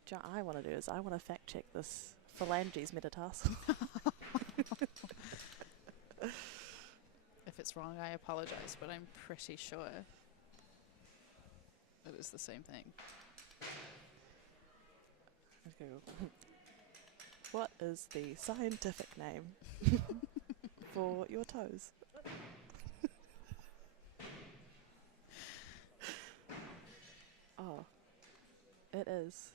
What I want to do is I want to fact check this phalanges metatarsal. If it's wrong, I apologize, but I'm pretty sure it is the same thing. Okay. What is the scientific name for your toes? Oh, it is.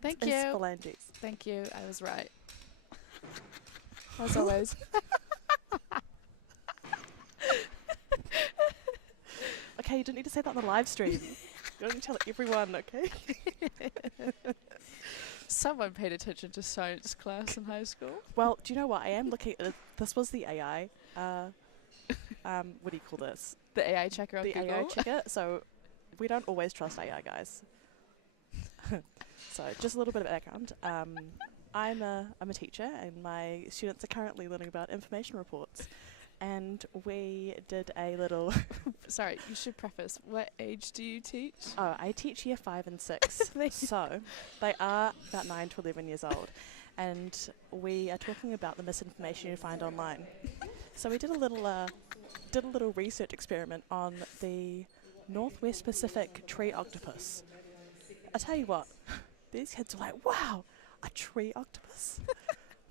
Thank It's you. phalanges. Thank you. I was right. As always. Okay, you didn't need to say that on the live stream. You don't tell everyone, okay? Someone paid attention to science class in high school. Well, do you know what? I am looking at this was the AI. What do you call this? The AI checker on The Google. AI checker. So we don't always trust AI, guys. So just a little bit of background. I'm a teacher, and my students are currently learning about information reports. And we did a little. Sorry, you should preface. What age do you teach? Oh, I teach year 5 and 6. So they are about 9 to 11 years old. And we are talking about the misinformation you find online. So we did a little research experiment on the Northwest Pacific tree octopus. I tell you what, these kids were like, wow, a tree octopus?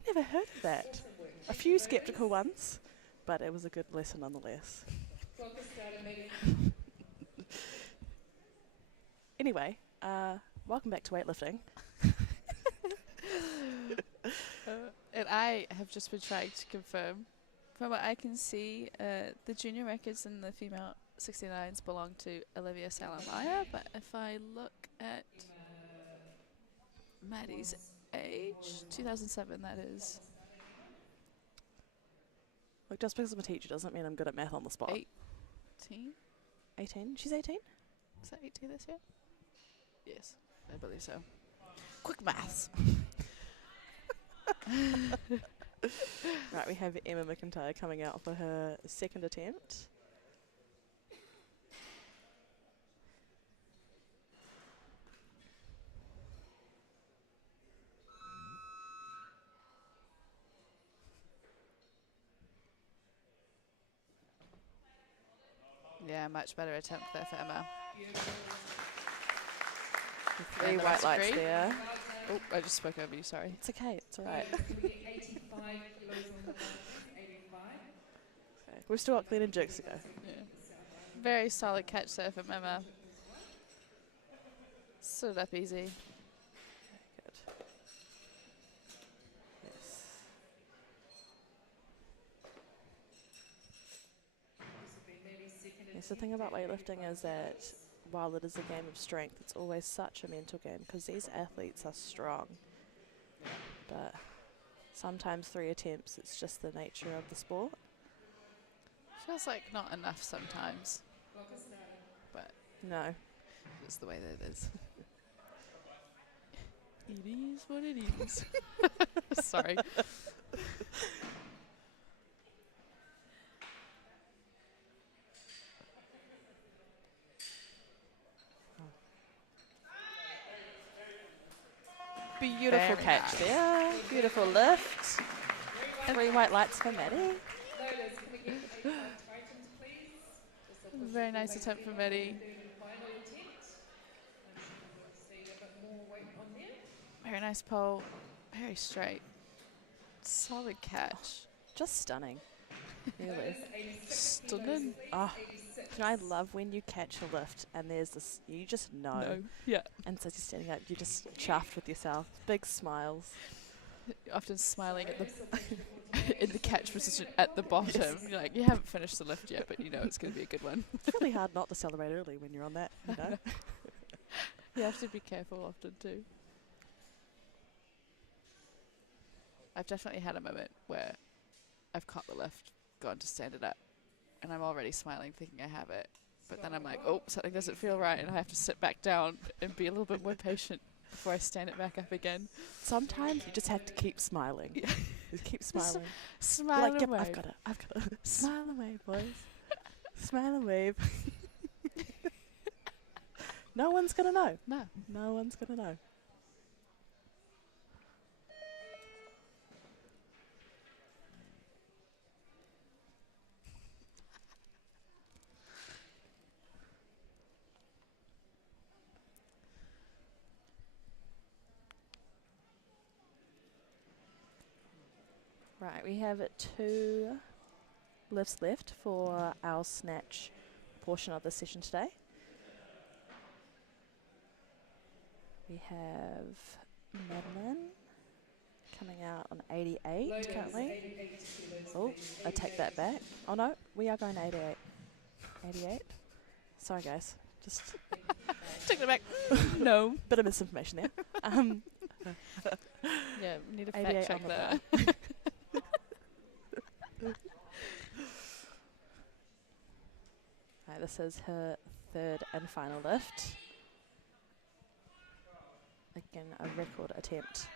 Never heard of that. A few skeptical ones, but it was a good lesson nonetheless. Clock has started, Maddie. Anyway, welcome back to weightlifting. And I have just been trying to confirm. From what I can see, the junior records in the female 69s belong to Olivia Salamaya, but if I look at Maddie's age, 2007 that is. Look, just because I'm a teacher doesn't mean I'm good at math on the spot. 18? 18? She's 18? Is that 18 this year? Yes, I believe so. Quick maths. Right, we have Emma McIntyre coming out for her second attempt. Yeah, much better attempt there for Emma. Three And the white rest lights agree. there. Oh, I just spoke over you, sorry. It's okay, it's alright. Can we get 85 kilos on the line, please? 85. Okay. We've still got clean and jerks to go. Yeah. Very solid catch there from Emma. Stood up easy. Good. Yes. Yes, the thing about weightlifting is that while it is a game of strength, it's always such a mental game because these athletes are strong. But sometimes 3 attempts, it's just the nature of the sport. Feels like not enough sometimes, Clock has started. but No. it's the way that it is. It is what it is. Sorry. Beautiful Very catch nice. there. Beautiful lift. 3 white lights for Maddie. Loaders, can we get 85 Titans, please? Just a Very nice attempt from Eddie. third and final attempt. I'm sure we'll see a bit more weight on there. Very nice pole. Very straight. Solid catch. Just stunning. Really. Loaders, 86 Stunning. kilos, please. Ah. 86. You know, I love when you catch a lift and there's this, you just know. Yeah. And so you're standing up, you're just chuffed with yourself. Big smiles. Often smiling at the in the catch position at the bottom. You're like, you haven't finished the lift yet, but you know it's going to be a good one. It's really hard not to celebrate early when you're on that, you know. You have to be careful often too. I've definitely had a moment where I've caught the lift, gone to stand it up, and I'm already smiling thinking I have it. But then I'm like, oh, something doesn't feel right, and I have to sit back down and be a little bit more patient before I stand it back up again. Sometimes you just have to keep smiling. Yeah. Just keep smiling. Smile You're like, and yep, wave. I've got it. I've got it. Smile and wave, boys. Smile and wave. No one's going to know. No. No one's going to know. Right, we have 2 lifts left for our snatch portion of the session today. We have Madeline coming out on 88 Loaders, currently. 88 kilos, Oh, please. I take that back. Oh no, we are going 88. 88. Sorry guys, just Take it back. No. bit of misinformation there. Yeah, we need a 88 fact on check the there. Right, this is her 3rd and final lift. Again, a record attempt.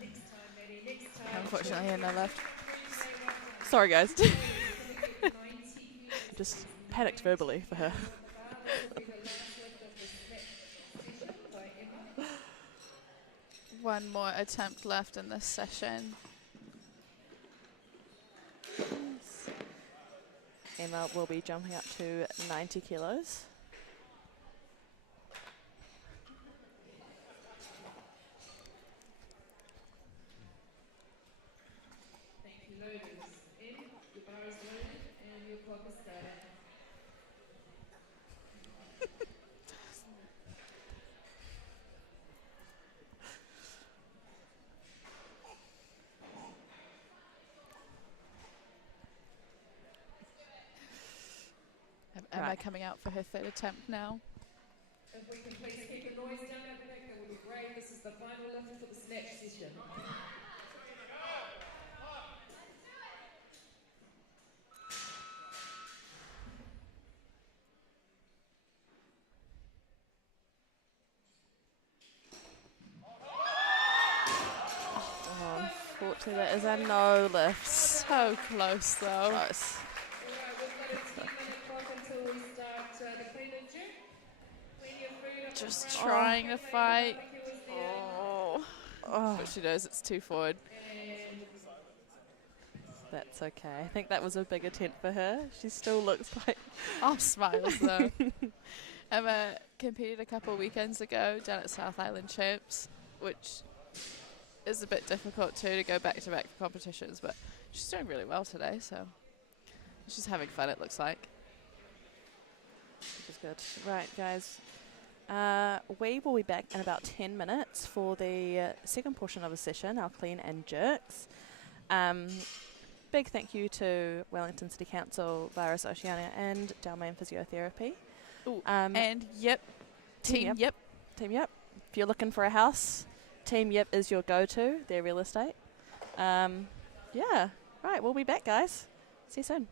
Next time, Maddie, next time. Unfortunately, no left. Sorry guys. Can we get 90 kilos? Just panicked verbally for her. This will be the last lift of the snatch session by Emma. One more attempt left in this session. Emma will be jumping up to 90 kilos. Thank you, loaders. Em, your bar is loaded and your clock is starting. Am I Right. coming out for her third attempt now? If we can please keep the noise down at the back, that would be great. This is the final lift for the snatch session. Oh, unfortunately, that is a no lift. So close though. Close. Alright, we've got a 10-minute clock until we start the clean and jerk. Plenty of food up the Just front. trying to Lady fight. barbecue is there. Oh, But she knows it's too forward. And that's okay. I think that was a big attempt for her. She still looks like... Oh, smiles though. Emma competed a couple weekends ago down at South Island Champs, which is a bit difficult too to go back to back for competitions, but she's doing really well today, so she's having fun, it looks like. Which is good. Right, guys. We will be back in about 10 minutes for the second portion of the session, our clean and jerks. Big thank you to Wellington City Council, Virus Oceania and Dalman Physiotherapy. Ooh, Um, and yep, Team Yep. Team Yep. If you're looking for a house, Team Yep is your go-to. They're real estate. Yeah. Right, we'll be back, guys. See you soon.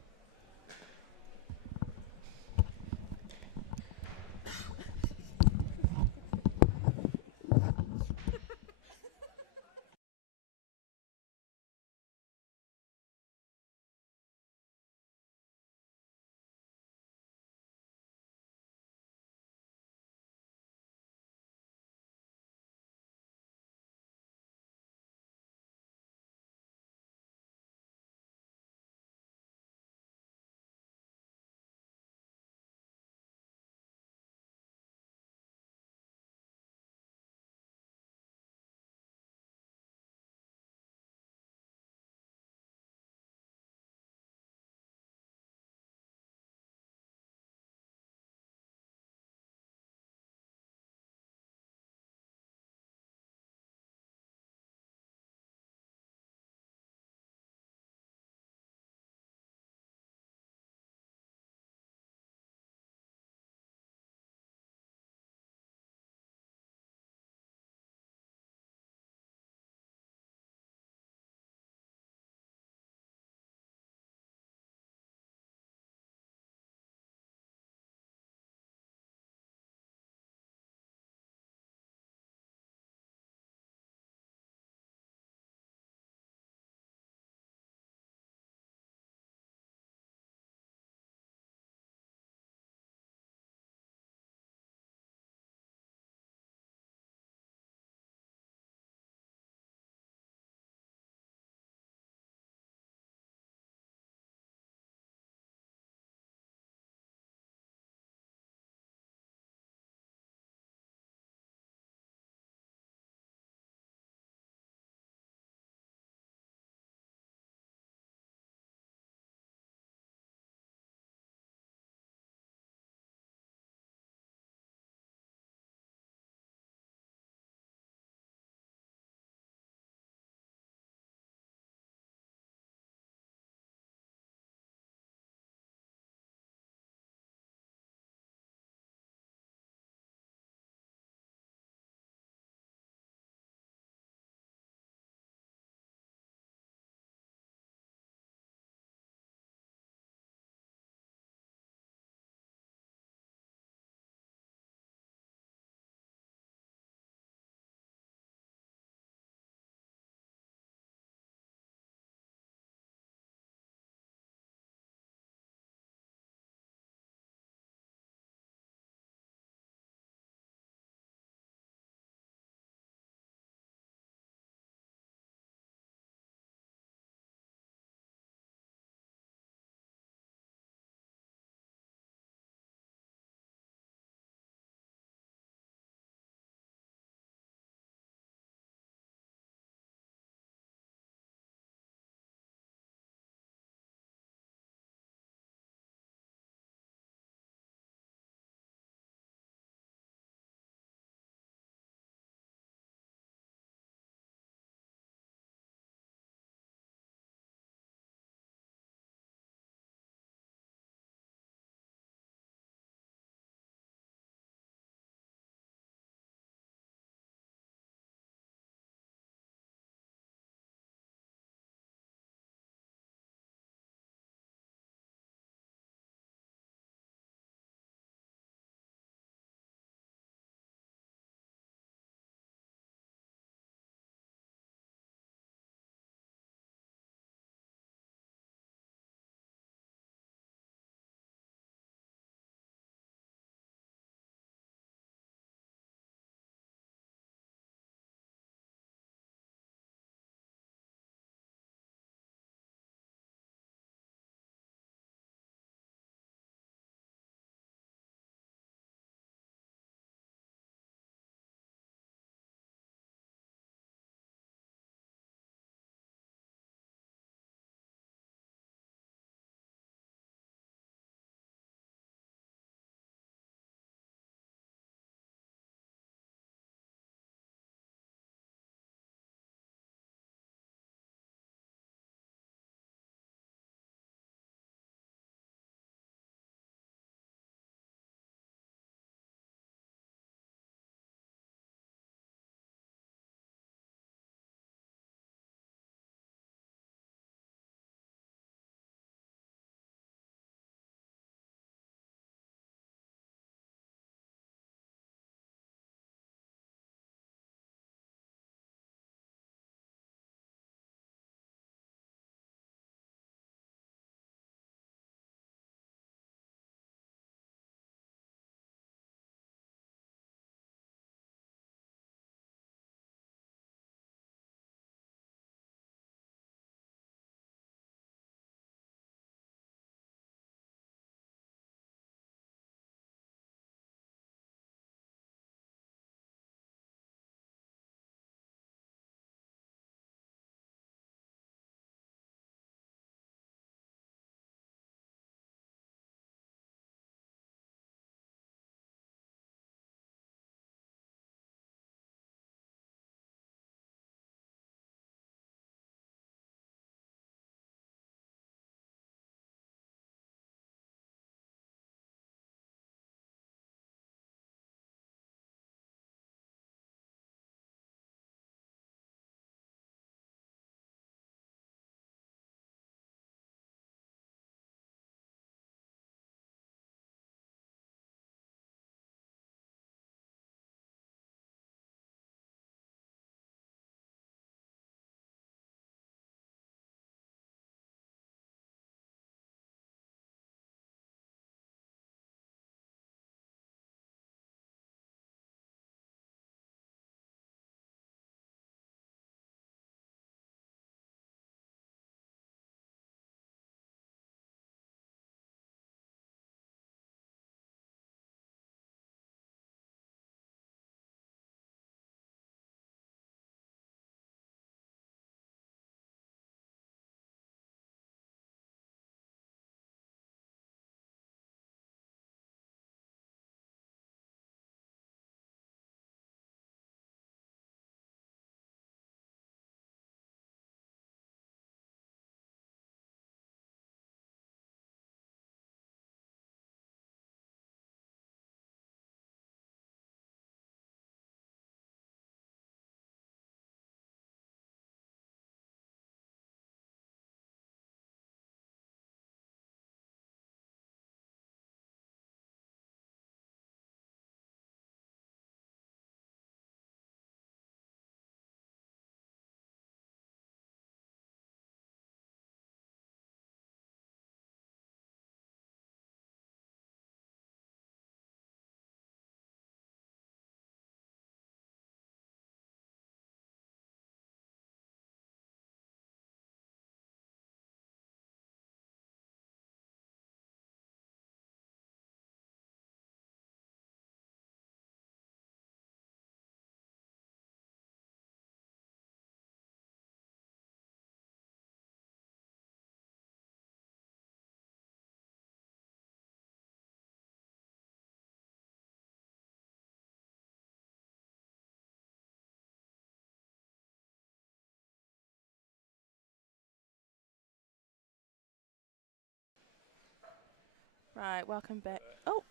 Right, welcome back. Oh,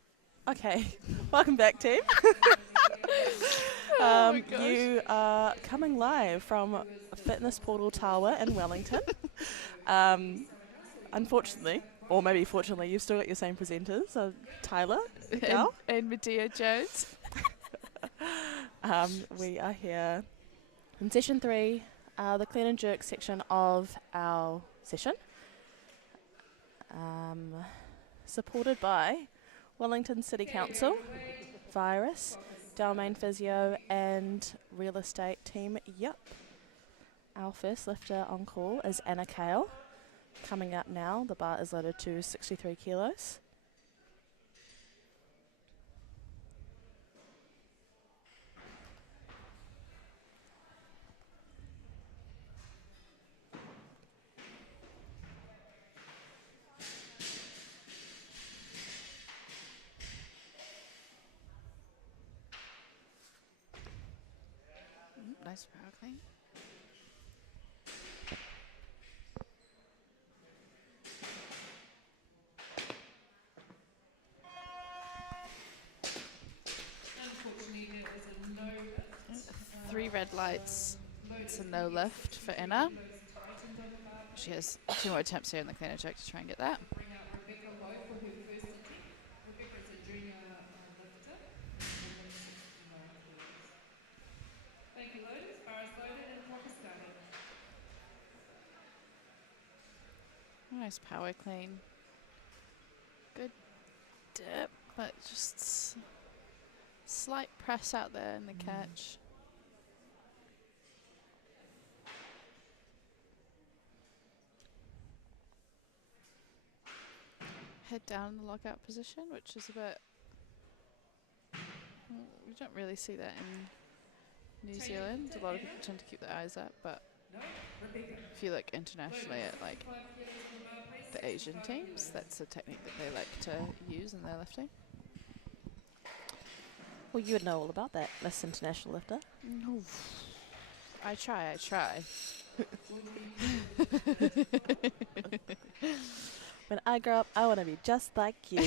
okay. Welcome back, team. Oh my gosh. You are coming live from Fitness Portal Tawa in Wellington. Unfortunately, or maybe fortunately, you've still got your same presenters, Tyler, Gal. and Medea Jones. We are here in session 3, the clean and jerk section of our session. Supported by Wellington City Council, Virus, Dalman Physio and Real Estate Team. Yep. Our first lifter on call is Anna Kale. Coming up now, the bar is loaded to 63 kilos. Nice power clean. Unfortunately, there is a no lift. 3 red lights. It's a no lift for Anna. Tightened on the bar. She has 2 more attempts here in the clean and jerk to try and get that. Bring out Rebecca Lowe for her first attempt. Rebecca is a junior lifter. Woman 69 kilos. Thank you, loaders. Bar is loaded and clock is starting. Nice power clean. Good dip, but just slight press out there in the catch. Head down in the lockout position, which is a bit... we don't really see that in New Zealand. A lot of people tend to keep their eyes up, but if you look internationally at like the Asian teams, that's a technique that they like to use in their lifting. Well, you would know all about that, Miss International Lifter. No. I try. When I grow up, I want to be just like you.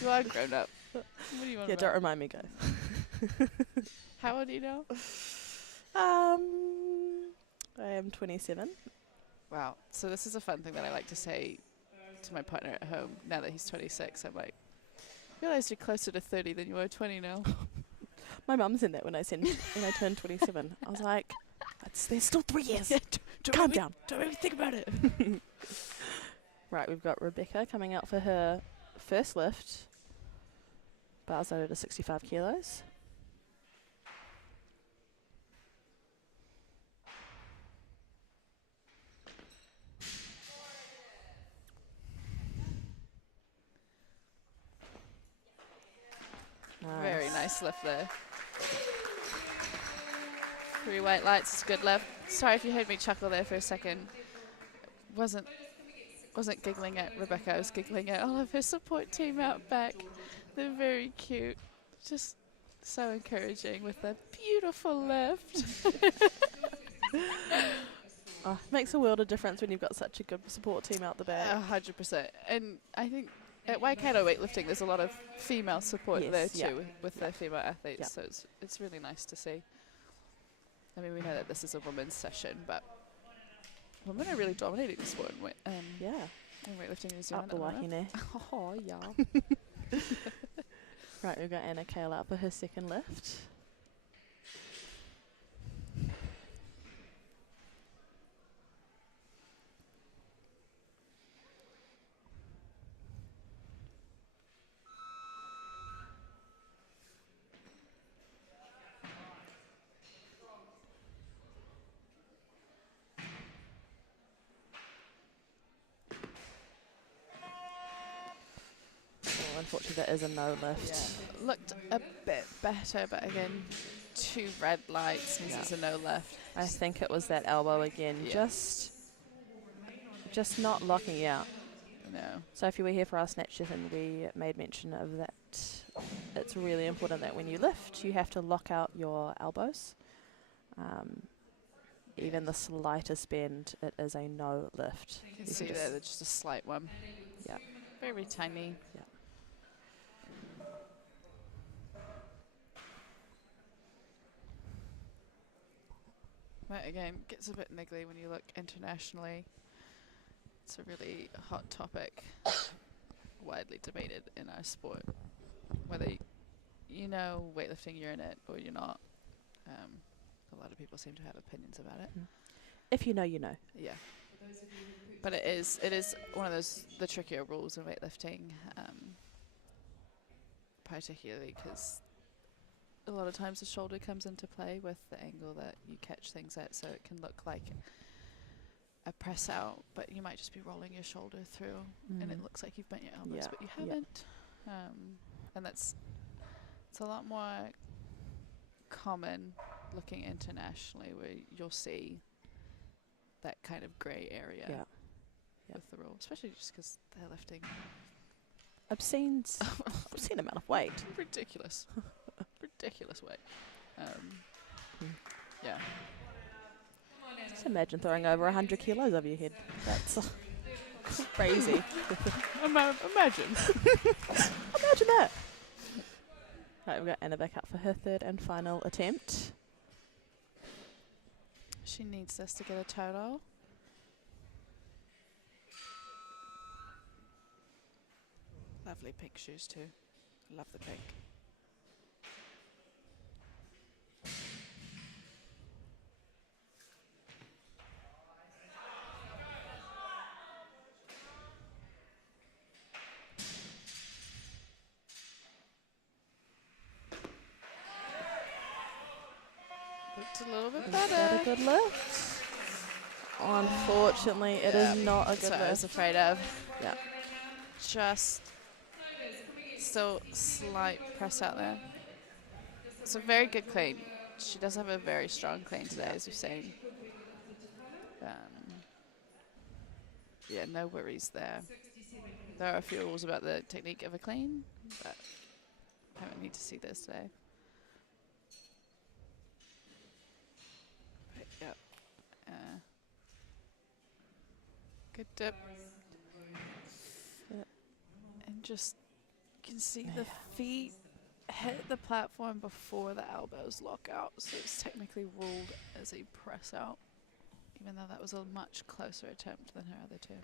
You are grown up. What do you want? Yeah, don't remind me, guys. How old are you now? I am 27. Wow. So this is a fun thing that I like to say to my partner at home now that he's 26. I'm like, I realised you're closer to 30 than you are 20 now. My mum said that when I turned 27. I was like, there's still 3 years. Calm down. Don't even think about it. Right, we've got Rebecca coming out for her first lift. Bars loaded to 65 kilos. Nice. Very nice lift there. 3 white lights, it's a good lift. Sorry if you heard me chuckle there for a second. Wasn't giggling at Rebecca, I was giggling at all of her support team out back. They're very cute. Just so encouraging with a beautiful lift. Makes a world of difference when you've got such a good support team out the back. 100%. And I think at Waikato weightlifting there's a lot of female support there too with the female athletes, so it's really nice to see. I mean, we know that this is a women's session, but women are really dominating the sport in weightlifting New Zealand. Up the wahine. Oh, yeah. Right, we've got Anna Kale up for her second lift. Unfortunately, that is a no lift. Yeah. Looked a bit better, but again, 2 red lights means it's a no lift. I think it was that elbow again. Yeah. Just not locking out. No. So if you were here for our Snatch session, we made mention of that. It's really important that when you lift, you have to lock out your elbows. Even the slightest bend, it is a no lift. You can see there, just a slight one. Yeah. Very tiny. Yeah. But again, gets a bit niggly when you look internationally. It's a really hot topic, widely debated in our sport. Whether you know weightlifting, you're in it, or you're not. A lot of people seem to have opinions about it. If you know, you know. Yeah. But it is one of the trickier rules in weightlifting, particularly because a lot of times the shoulder comes into play with the angle that you catch things at, so it can look like a press out, but you might just be rolling your shoulder through, and it looks like you've bent your elbows, but you haven't. And it's a lot more common looking internationally, where you'll see that kind of grey area with the rule, especially just because they're lifting Obscene amount of weight. ridiculous weight. Yeah. Just imagine throwing over 100 kilos over your head. That's crazy. Imagine. Imagine that. Right, we've got Anna back up for her third and final attempt. She needs this to get a total. Lovely pink shoes too. Love the pink. Looked a little bit Is better. that a good lift? Unfortunately, it is not a good That's what I was lift. afraid of. Yeah. Just still slight press out there. It's a very good clean. She does have a very strong clean today, as we've seen. Yeah, no worries there. There are a few rules about the technique of a clean, but I don't need to see this today. But, yep. Good dip. Yep. And just, you can see the feet hit the platform before the elbows lock out, so it's technically ruled as a press out, even though that was a much closer attempt than her other two.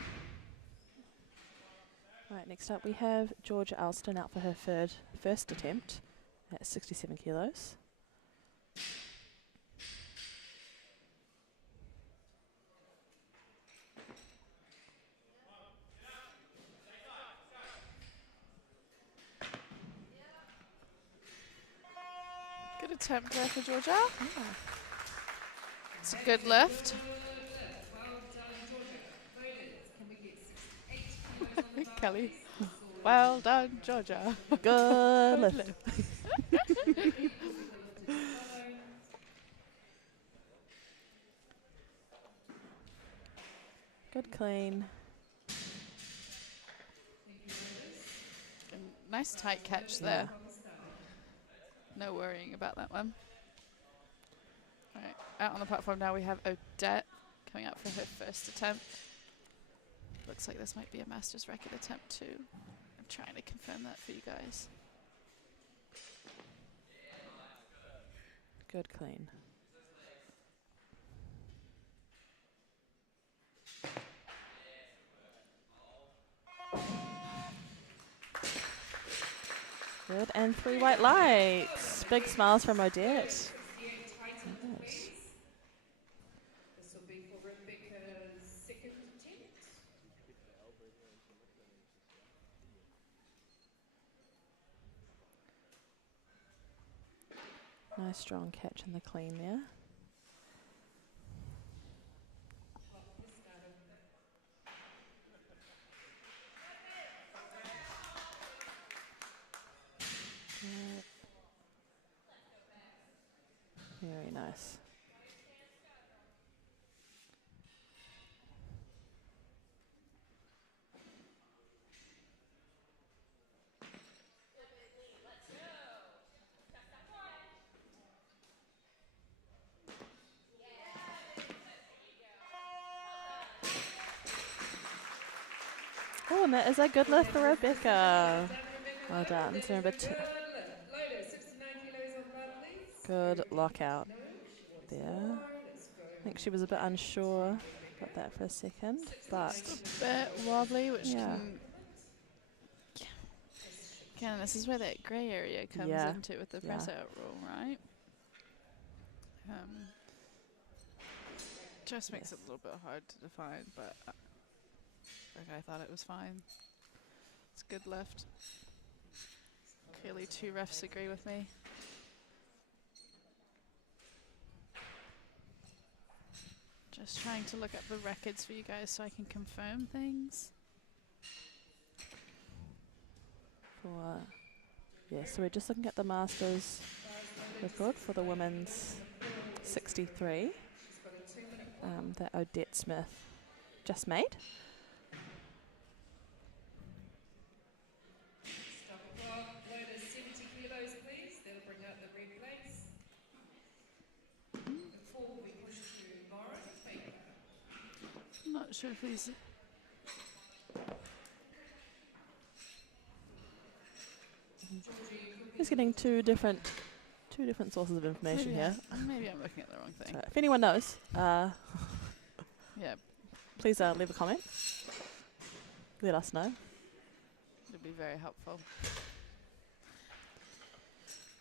Right, next up we have Georgia Alston out for her first attempt at 67 kilos. Good attempt there for Georgia. It's a good lift. Kelly. Well done, Georgia. Good lift. Good clean. And nice tight catch there. No worrying about that one. All right, out on the platform now we have Odette coming up for her first attempt. Looks like this might be a master's record attempt too. I'm trying to confirm that for you guys. Good clean. Good, and 3 white lights. Big smiles from Odette. This will be for Rebecca's second attempt. Nice strong catch in the clean there. Good. Very nice. Oh, and that is a good lift for Rebecca. Done, Rebecca. Well done. That's So a number good two. lift. Lotus, 69 kilos on bar, please. Good Very lockout good. No, she wants there. more. Let's go. I think she was a bit unsure about that for a second, but Just a bit wobbly, which yeah. can this is where that grey area comes Yeah. into with the Yeah. press out rule, right? Just makes it a little bit hard to define, but I thought it was fine. It's a good lift. Clearly 2 refs agree with me. Just trying to look up the records for you guys so I can confirm things. So we're just looking at the Masters record for the women's 63 that Odette Smith just made. Stop the clock. Lotus, 70 kilos, please. That'll bring out the red place. The 4 will be pushed to Lauren Baker. I'm not sure if he's... Just getting two different sources of information maybe here. maybe I'm looking at the wrong thing. So if anyone knows, Yeah, please leave a comment. Let us know. it'll be very helpful.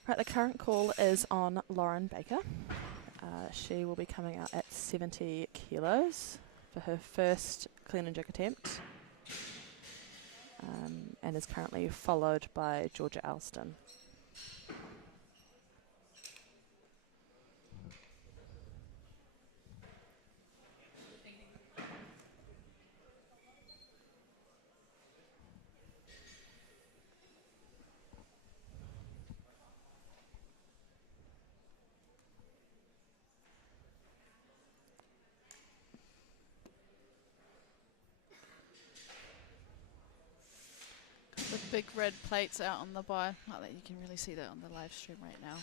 Right, the current call is on Lauren Baker. She will be coming out at 70 kilos for her first clean and jerk attempt, and is currently followed by Georgia Alston. The big red plates out on the bar. Not that you can really see that on the live stream right now.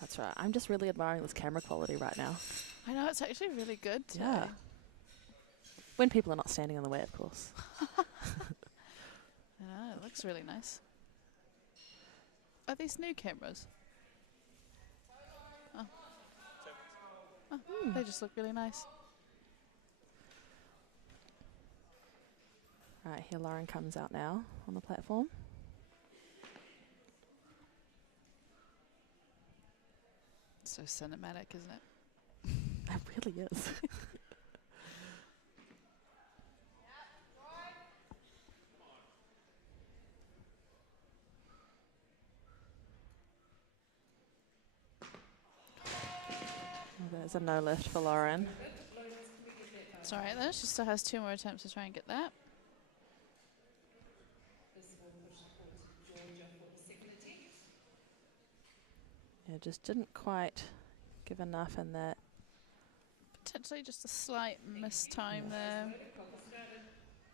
That's right. I'm just really admiring this camera quality right now. I know, it's actually really good today. Yeah. When people are not standing in the way, of course. I know, it looks really nice. Are these new cameras? Oh. They just look really nice. Right, here Lauren comes out now on the platform. So cinematic, isn't it? It really is. There's a no lift for Lauren. It's alright though, she still has 2 more attempts to try and get that. This will push forward to Georgia for the second attempt. Yeah, just didn't quite give enough in that. Potentially just a slight mistime there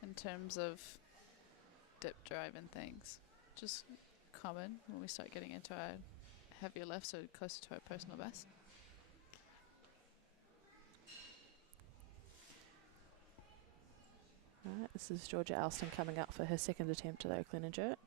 in terms of dip drive and things. Just common when we start getting into our heavier lifts, so closer to our personal best. Right, this is Georgia Alston coming up for her second attempt at the clean and jerk.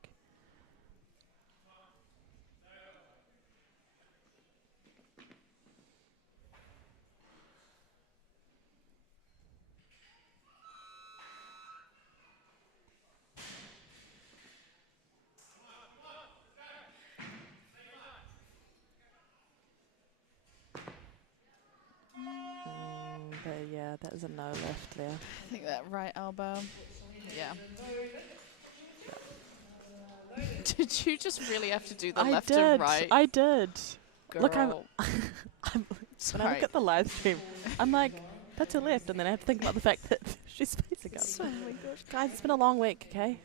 But yeah, that is a no lift there. I think that right elbow. Yeah. Did you just really have to do the left and right? I did. Girl. Look, when I look at the live stream, I'm like, that's her left, and then I have to think about the fact that she's facing up. Oh my gosh. Guys, it's been a long week, okay?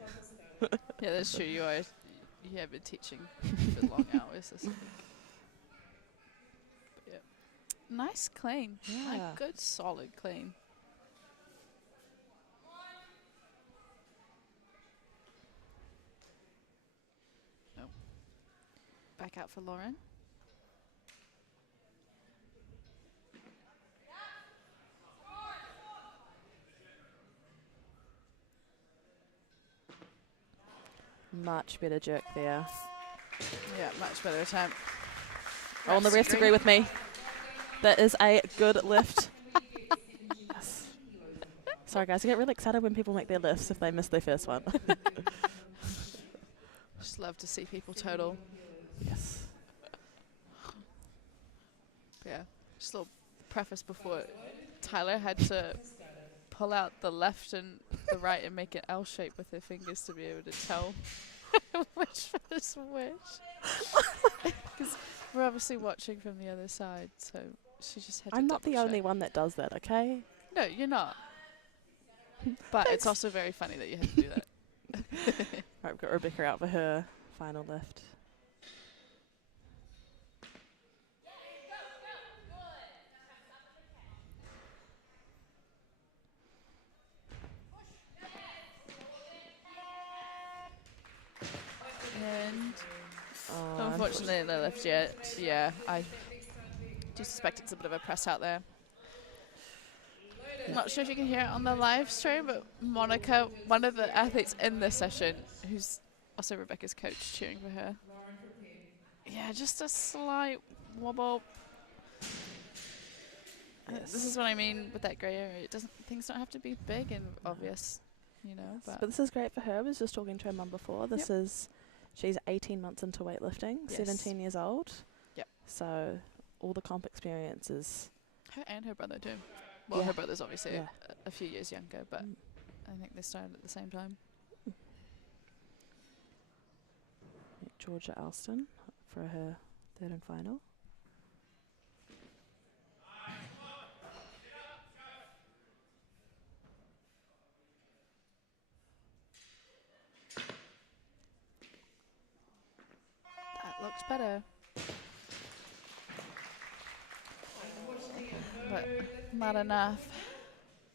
Yeah, that's true. You have been teaching for long hours this week. But yeah. Nice clean. Yeah. Like good solid clean. Nope. Back out for Lauren. Much better jerk there. Yeah, much better attempt. Oh, and the refs agree with me. That is a good lift. Yes. Sorry guys, I get really excited when people make their lifts if they miss their first one. Just love to see people total. Yes. Yeah. Just a little preface before. Tyler had to pull out the left and the right and make an L shape with her fingers to be able to tell which was which. Because we're obviously watching from the other side, so she just had to I'm not the double only check. one that does that, okay? No, you're not. But it's also very funny that you had to do that. Right, we've got Rebecca out for her final lift. And Oh, unfortunately, no lift yet. Yeah, I do suspect it's a bit of a press out there. I'm not sure if you can hear it on the live stream, but Monica, one of the athletes in this session, who's also Rebecca's coach, cheering for her. Yeah, just a slight wobble. This is what I mean with that grey area. It doesn't. Things don't have to be big and obvious, you know. But But this is great for her. I was just talking to her mum before. This is, she's 18 months into weightlifting, Yes. 17 years old. Yep. So all the comp experience is... her and her brother too. Well, Yeah. her brother's obviously Yeah. a few years younger, but Mm. I think they started at the same time. Georgia Alston for her third and final. That looks better. But not enough.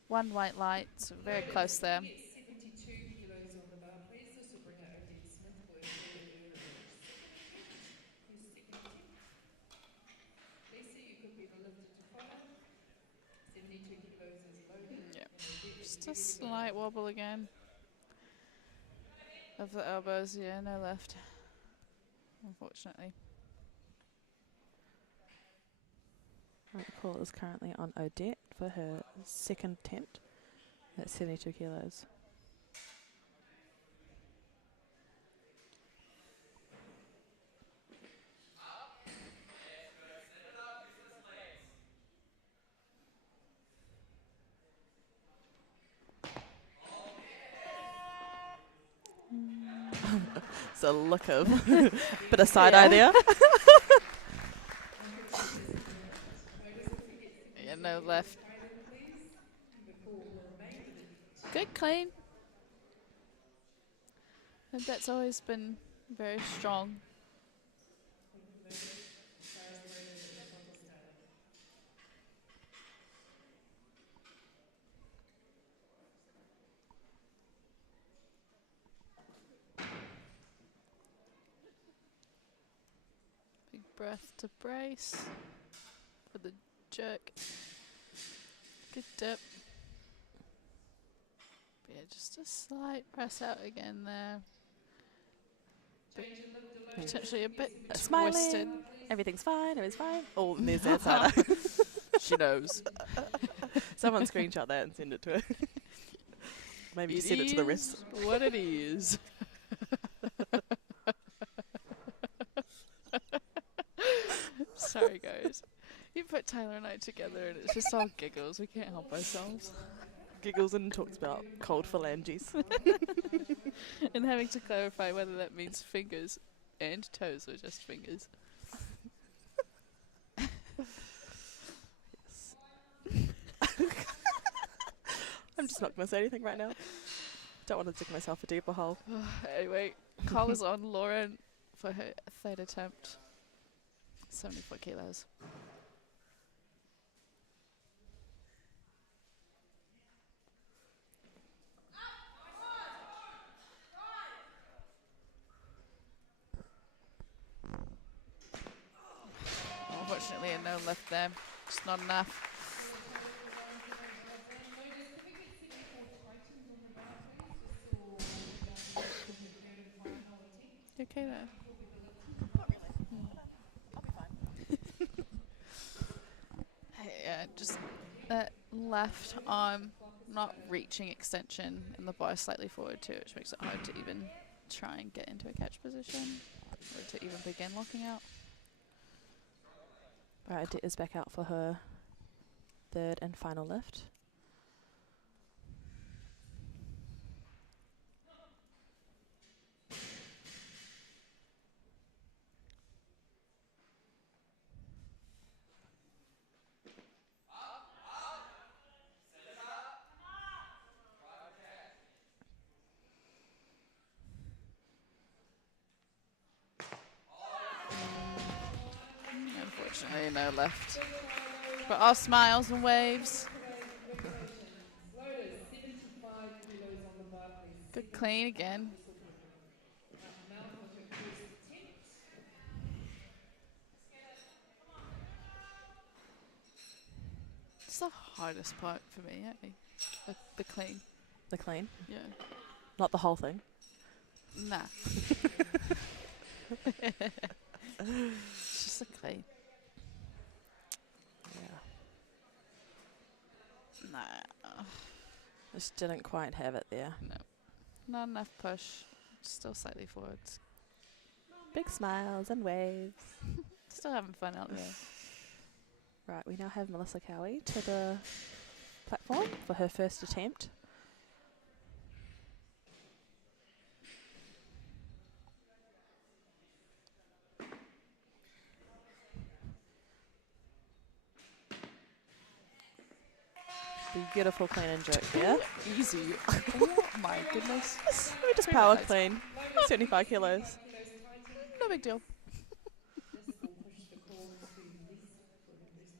One white light, so very close there. 72 kilos on the bar, please. This will bring out Odette Smith for her third early finish. 72. Here's second attempt. Lisa, you could be the lifter to follow. 72 kilos is loaded. Yeah. And Odette is Just a ready to go. slight wobble again. Of the elbows, yeah, no lift. Unfortunately. Right, the call is currently on Odette for her second attempt at 72 kilos. It's a look of bit of side eye there. Yeah, no lift. Good clean. And that's always been very strong. Big breath to brace for the jerk. Good dip. But yeah, just a slight press out again there. But potentially a bit twisted. Smiling. Everything's fine. Everything's fine. Oh, and there's that side eye. She knows. Someone screenshot that and send it to her. Maybe you send it to the rest. is what it is. Sorry, guys. You put Tyler and I together and it's just all giggles. We can't help ourselves. Giggles and talks about cold phalanges. And having to clarify whether that means fingers and toes or just fingers. I'm just not going to say anything right now. Don't want to dig myself a deeper hole. Anyway, call is on Lauren for her third attempt. 74 kilos. Unfortunately, a no lift there. Just not enough. okay though? Hey, yeah, just that left arm not reaching extension and the bar slightly forward too, which makes it hard to even try and get into a catch position or to even begin locking out. Right, Odette is back out for her third and final lift. Unfortunately, no left. But our smiles and waves. Loaders, 75 kilos on the bar, please. Good clean again. Mouth with her first attempt. It's the hardest part for me, the clean. The clean, Yeah. not the whole thing. Nah. It's just the clean. Yeah. Nah. Just didn't quite have it there. No. Not enough push. Still slightly forwards. Big smiles and waves. Still having fun out there. Right, we now have Melissa Cowie to the platform for her first attempt. Beautiful clean and jerk there. Easy. Oh my goodness. We just power clean. 75 kilos. No big deal. This will push the call to Lisa for her first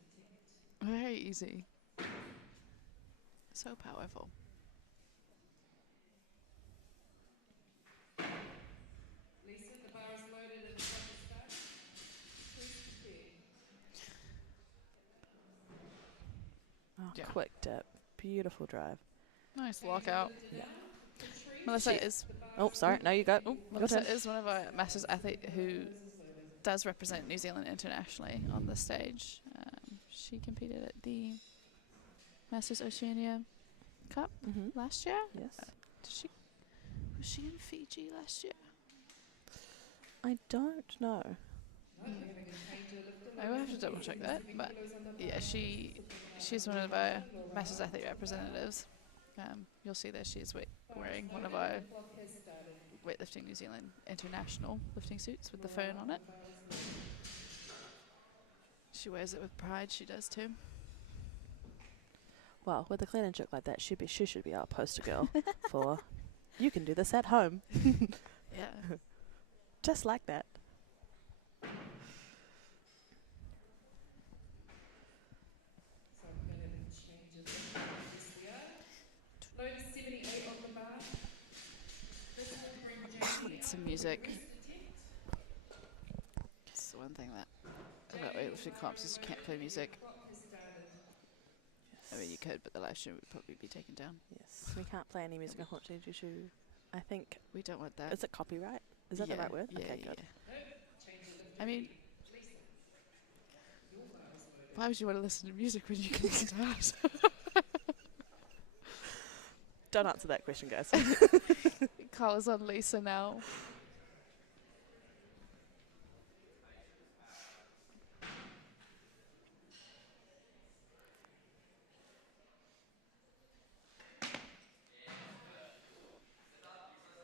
attempt. Very easy. So powerful. Lisa, the bar is loaded at the start. Please prepare. Oh, Yeah. quick dip. Beautiful drive. Nice lockout. Yeah. Melissa She- is Oh, sorry. No, you go. Oh, Melissa is one of our masters athlete who does represent New Zealand internationally on the stage. She competed at the Masters Oceania Cup last year. Yes. Was she in Fiji last year? I don't know. I will have to double check that, but yeah, she's one of our Masters athlete representatives. You'll see that she's wearing one of our Weightlifting New Zealand international lifting suits with the phone on it. She wears it with pride. She does too. Well, with a clean and jerk like that, she should be our poster girl for you can do this at home. Yeah. Just like that. So I'm going to change it. Yes, we are. Loaders 78 on the bar. This will bring Jamie Need out some for music. her first attempt. It's the one thing about weightlifting comps is you can't play music. Clock has started. I mean, you could, but the live stream would probably be taken down. Yes. We can't play any music unfortunately due to, I think, We don't want that. is it copyright? Is that the right word? Yeah, Okay, yeah. good. I mean, why would you want to listen to music when you can listen to us? Don't answer that question, guys. Colours on Lisa now.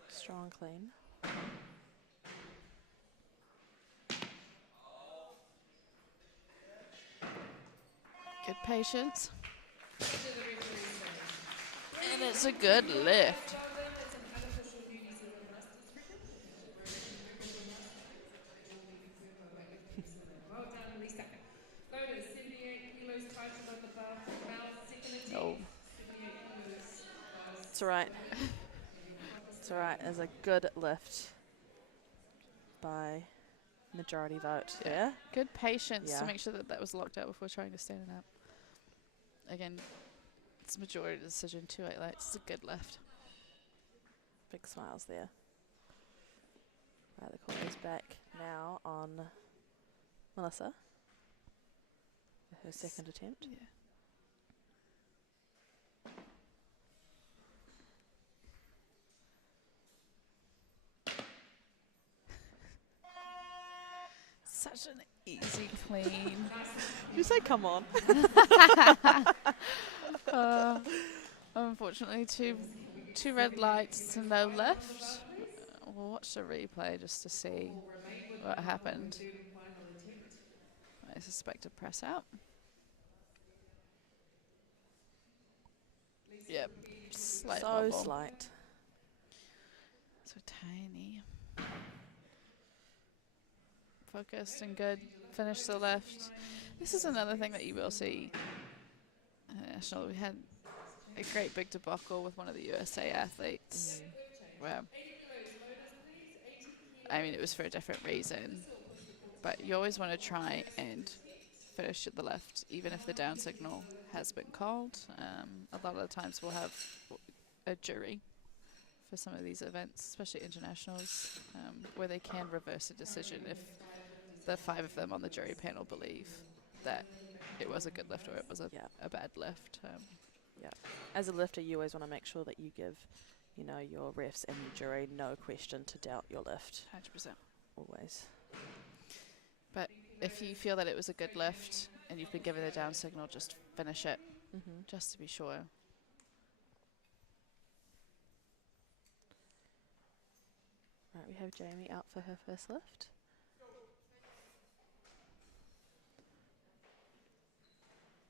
Strong clean. Good patience. And it's a good lift. Well done, Lisa. Loaders 78 kilos tightened on the bar. Mouth second attempt. No. 78 kilos. It's alright. It's alright. It's a good lift by majority vote there. Good patience Yeah. to make sure that that was locked out before trying to stand it up. Again, it's a majority decision, 2/8 lights. It's a good lift. Big smiles there. Right, the call is back now on Melissa for her second attempt. Yeah. Such an easy clean. You say come on. Unfortunately, two red lights and no lift. We'll watch the replay just to see what happened. I suspect a press out. Yep, slight So wobble. slight. So tiny. Focused and good. Finish the left. This is another thing that you will see. National, we had a great big debacle with one of the USA athletes. Where, I mean, it was for a different reason, but you always want to try and finish at the left, even if the down signal has been called. A lot of the times we'll have a jury for some of these events, especially internationals, where they can reverse a decision if the 5 of them on the jury panel believe that it was a good lift or it was a bad lift. Yeah. As a lifter, you always want to make sure that you give, you know, your refs and the jury no question to doubt your lift. 100%. Always. But if you feel that it was a good lift and you've been given the down signal, just finish it, just to be sure. Right, we have Jamie out for her first lift.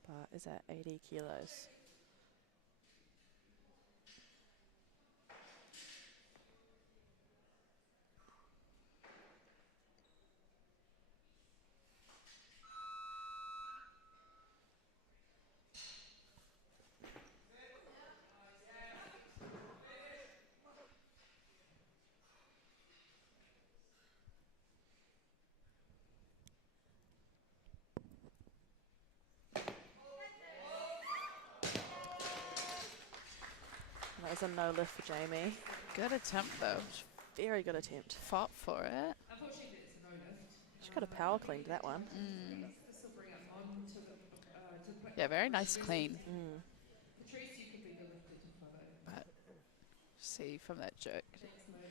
Bar is at 80 kilos. That was a no lift for Jamie. Good attempt though. Very good attempt. Fought for it. Unfortunately, it's a no lift. She could have power cleaned that one. This will bring us on to the Yeah, very nice clean. Patrice, you could be the lifter to follow. But see from that jerk,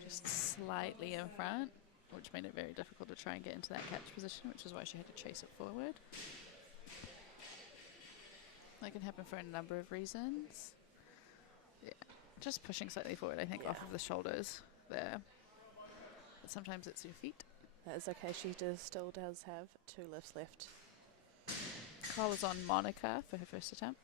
just slightly in front, which made it very difficult to try and get into that catch position, which is why she had to chase it forward. That can happen for a number of reasons. Yeah, just pushing slightly forward, I think, off of the shoulders there. But sometimes it's your feet. That is okay. She still does have 2 lifts left. Call is on Monica for her first attempt.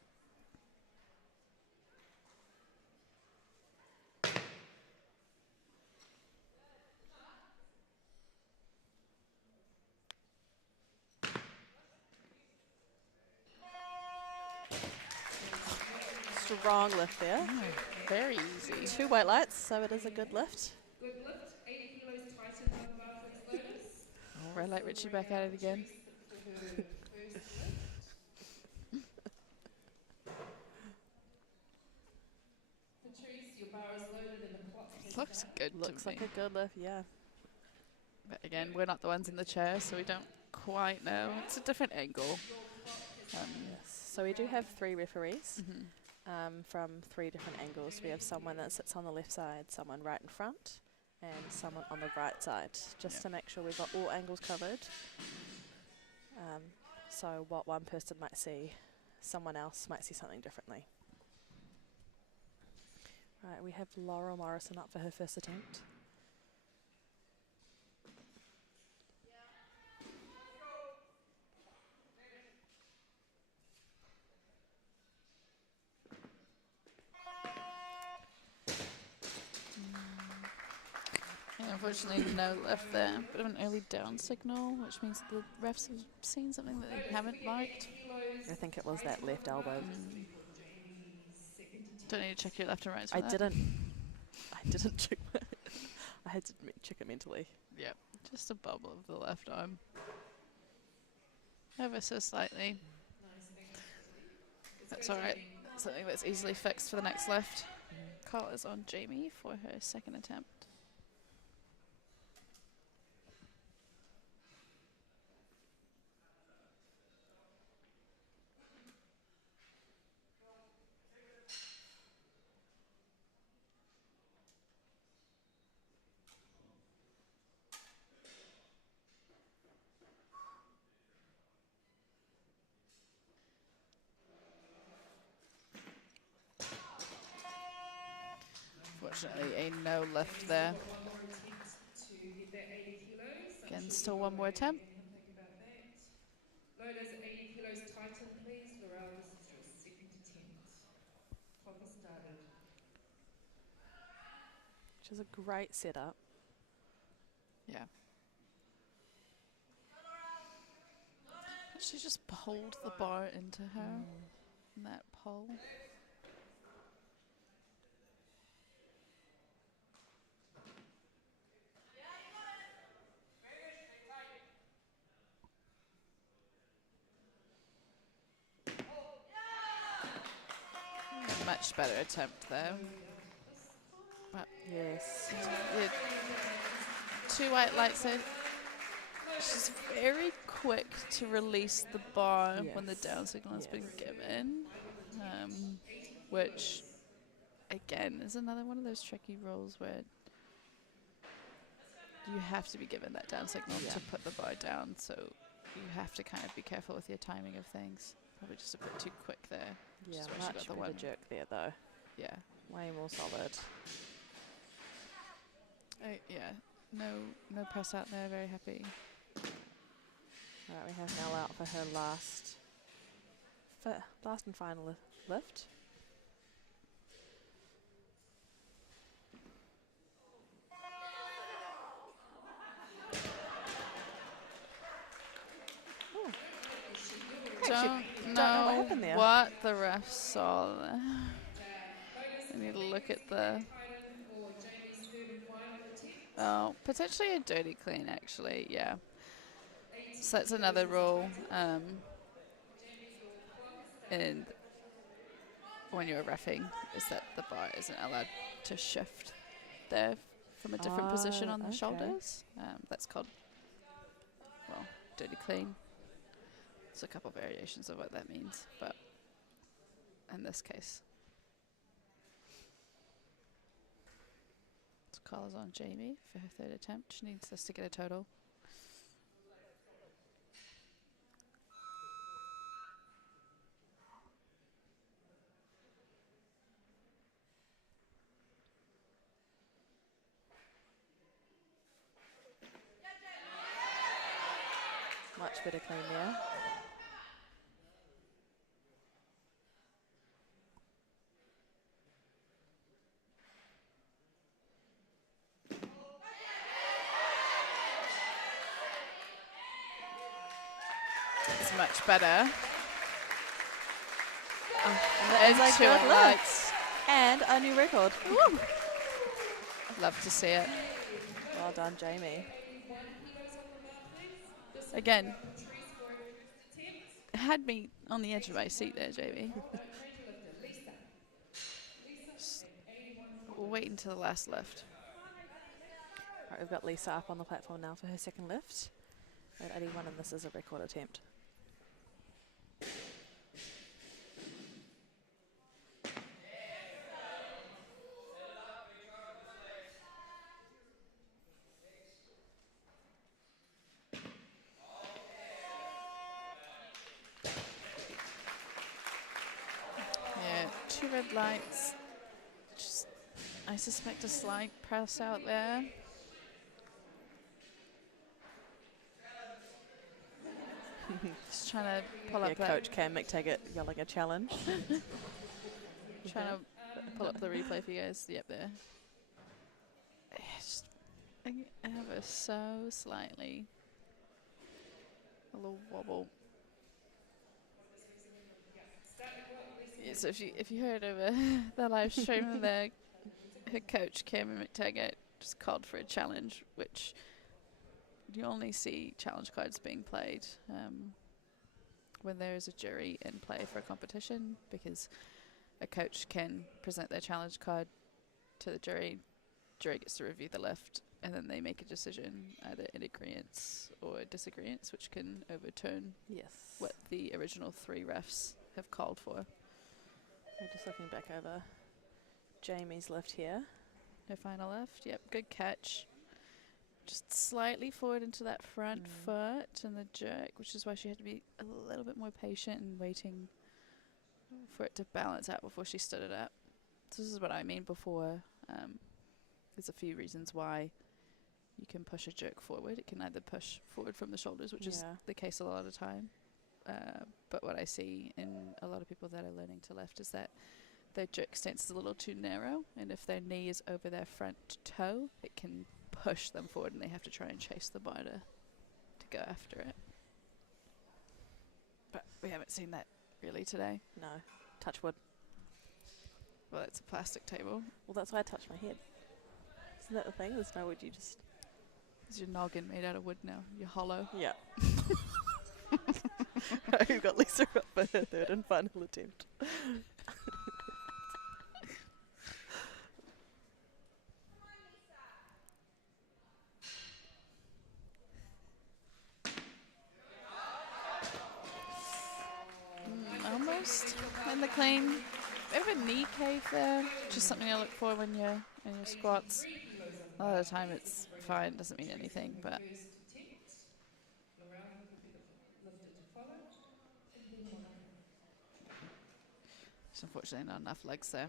Strong lift there. Very easy. 2 weight lights, so it is a good lift. Good lift, 80 kilos tightened by the bar for this Lotus. Red light Richie back at it again. Patrice, your bar is loaded and the clock is Looks good Looks to like me. a good lift, yeah. But again, we're not the ones in the chair, so we don't quite know. It's a different angle. Yes. So we do have 3 referees from 3 different angles. We have someone that sits on the left side, someone right in front, and someone on the right side, just to make sure we've got all angles covered. So what one person might see, someone else might see something differently. Right, we have Laurel Morrison up for her first attempt. Unfortunately, no lift there. Bit of an early down signal, which means the refs have seen something that they haven't liked. I think it was that left elbow. Don't need to check your left and right. I didn't check. I had to check it mentally. Yep, just a bubble of the left arm. Ever so slightly. That's alright. Something that's easily fixed for the next lift. Call is on Jamie for her second attempt. Unfortunately, a no lift there. Got one more attempt to hit that 80 kilos. I'm Again, sure still we'll one more go attempt. and he'll think about that. Loaders 80 kilos Titan, please. Laurel, this is your second attempt. Clock has started. Which is a great setup. Yeah. She just pulled the bar into her in that pole. Much better attempt though. But Yes. yeah, 2 white lights. She's very quick to release the bar when the down signal has been given, which again is another one of those tricky rules where you have to be given that down signal to put the bar down, so you have to kind of be careful with your timing of things. Probably just a bit too quick there. Yeah, Just why she much got the better one. jerk there though. Yeah. Way more solid. Yeah. No press out there. Very happy. Alright, we have Mel out for her last and final lift. Don't know what happened there. what the ref saw there. I need to look at the... Oh, potentially a dirty clean, actually, yeah. So that's another rule. And when you're reffing, is that the bar isn't allowed to shift there from a different position on the okay. shoulders. That's called, well, dirty clean. There's a couple variations of what that means, but in this case, it's collars on Jamie for her third attempt. She needs this to get a total. Much better clean there. It's much better. And And two good lights. And a new record. Woo. Love to see it. Well done, Jamie. Again, had me on the edge of my seat there, Jamie. We'll wait until the last lift. Right, we've got Lisa up on the platform now for her second lift. At 81, and this is a record attempt. Yeah, 2 red lights. Just, I suspect a slight press out there. Just trying to pull up that. Coach Cam McTaggart yelling a challenge. Trying to pull up the replay for you guys. Yep, there. Yeah, just ever so slightly. A little wobble. Yeah, so if you heard over the live stream there, her coach Cameron McTaggart just called for a challenge, which you only see challenge cards being played when there is a jury in play for a competition, because a coach can present their challenge card to the jury. Jury gets to review the lift, and then they make a decision, either in agreement or disagreement, which can overturn what the original 3 refs have called for. We're just looking back over Jamie's lift here. Her final lift, yep, good catch. Just slightly forward into that front foot and the jerk, which is why she had to be a little bit more patient and waiting for it to balance out before she stood it up. So this is what I mean before There's a few reasons why you can push a jerk forward. It can either push forward from the shoulders, which is the case a lot of the time. But what I see in a lot of people that are learning to lift is that their jerk stance is a little too narrow, and if their knee is over their front toe, it can push them forward, and they have to try and chase the bar to go after it. But we haven't seen that really today. No. Touch wood. Well, it's a plastic table. Well, that's why I touched my head. Isn't that the thing? There's no wood, you just... Is your noggin made out of wood now? You're hollow. Yeah. We've got Lisa up for her third and final attempt. Almost in the clean. Bit of a knee cave there. Just something I look for when you're in your squats. A lot of the time it's fine, doesn't mean anything, but just unfortunately not enough legs there.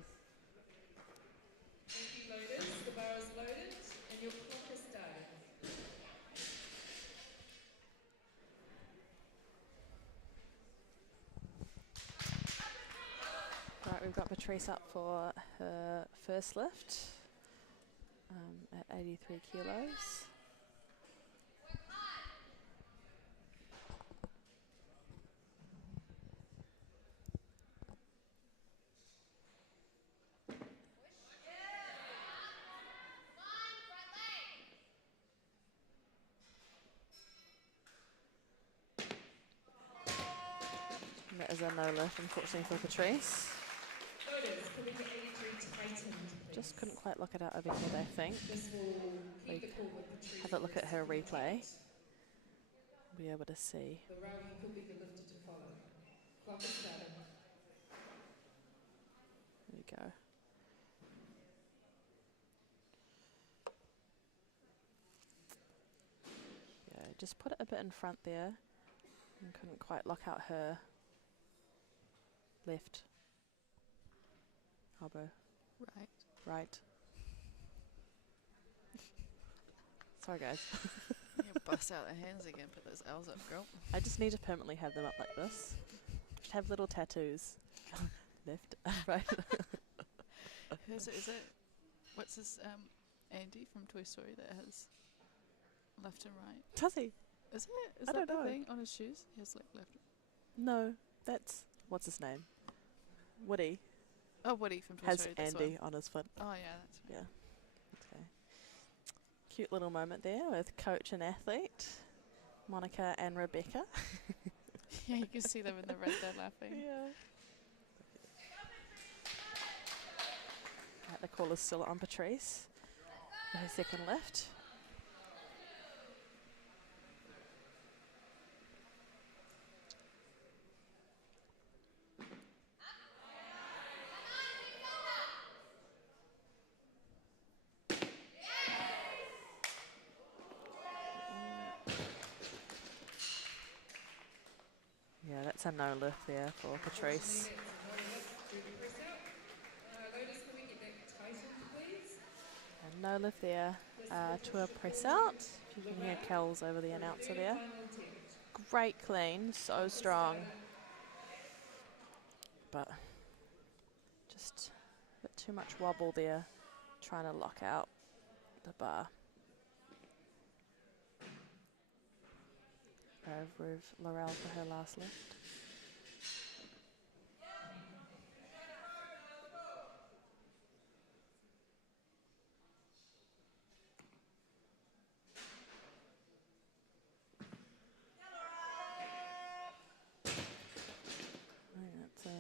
Thank you, loaders. The bar is loaded and your clock is started. Right, we've got Patrice up for her first lift at 83 kilos. And that is a no lift, unfortunately, for Patrice. Loaders, pulling the 83 tightened, please. Just couldn't quite lock it out over here, I think. This will keep the call with Patrice. Have a look at her replay. Be able to see. The rowing could be the lifter to follow. Clock is started. There we go. Yeah, just put it a bit in front there. And couldn't quite lock out her left elbow. Right. Right. Sorry, guys. You bust out the hands again, put those L's up, girl. I just need to permanently have them up like this. Should have little tattoos. Left, right. Is it? What's this? Andy from Toy Story that has left and right. Does he? Is it? Is I that don't the know. thing on his shoes? He has like left. No, that's what's his name? Woody Oh, Woody from Toy has Story. That's Andy on his foot. Oh yeah, that's right. Yeah. Okay. Cute little moment there with coach and athlete, Monica and Rebecca. Yeah, you can see them in the red there laughing. Yeah. Right, the call is still on Patrice for her second lift. Yeah, that's a no lift there for Patrice. Loaders, can we get that tightened, please? And no lift there to a press out. If you can hear Kells over the announcer there. Final attempt. Great clean, so strong. But just a bit too much wobble there, trying to lock out the bar. Over Laurel for her last lift. That's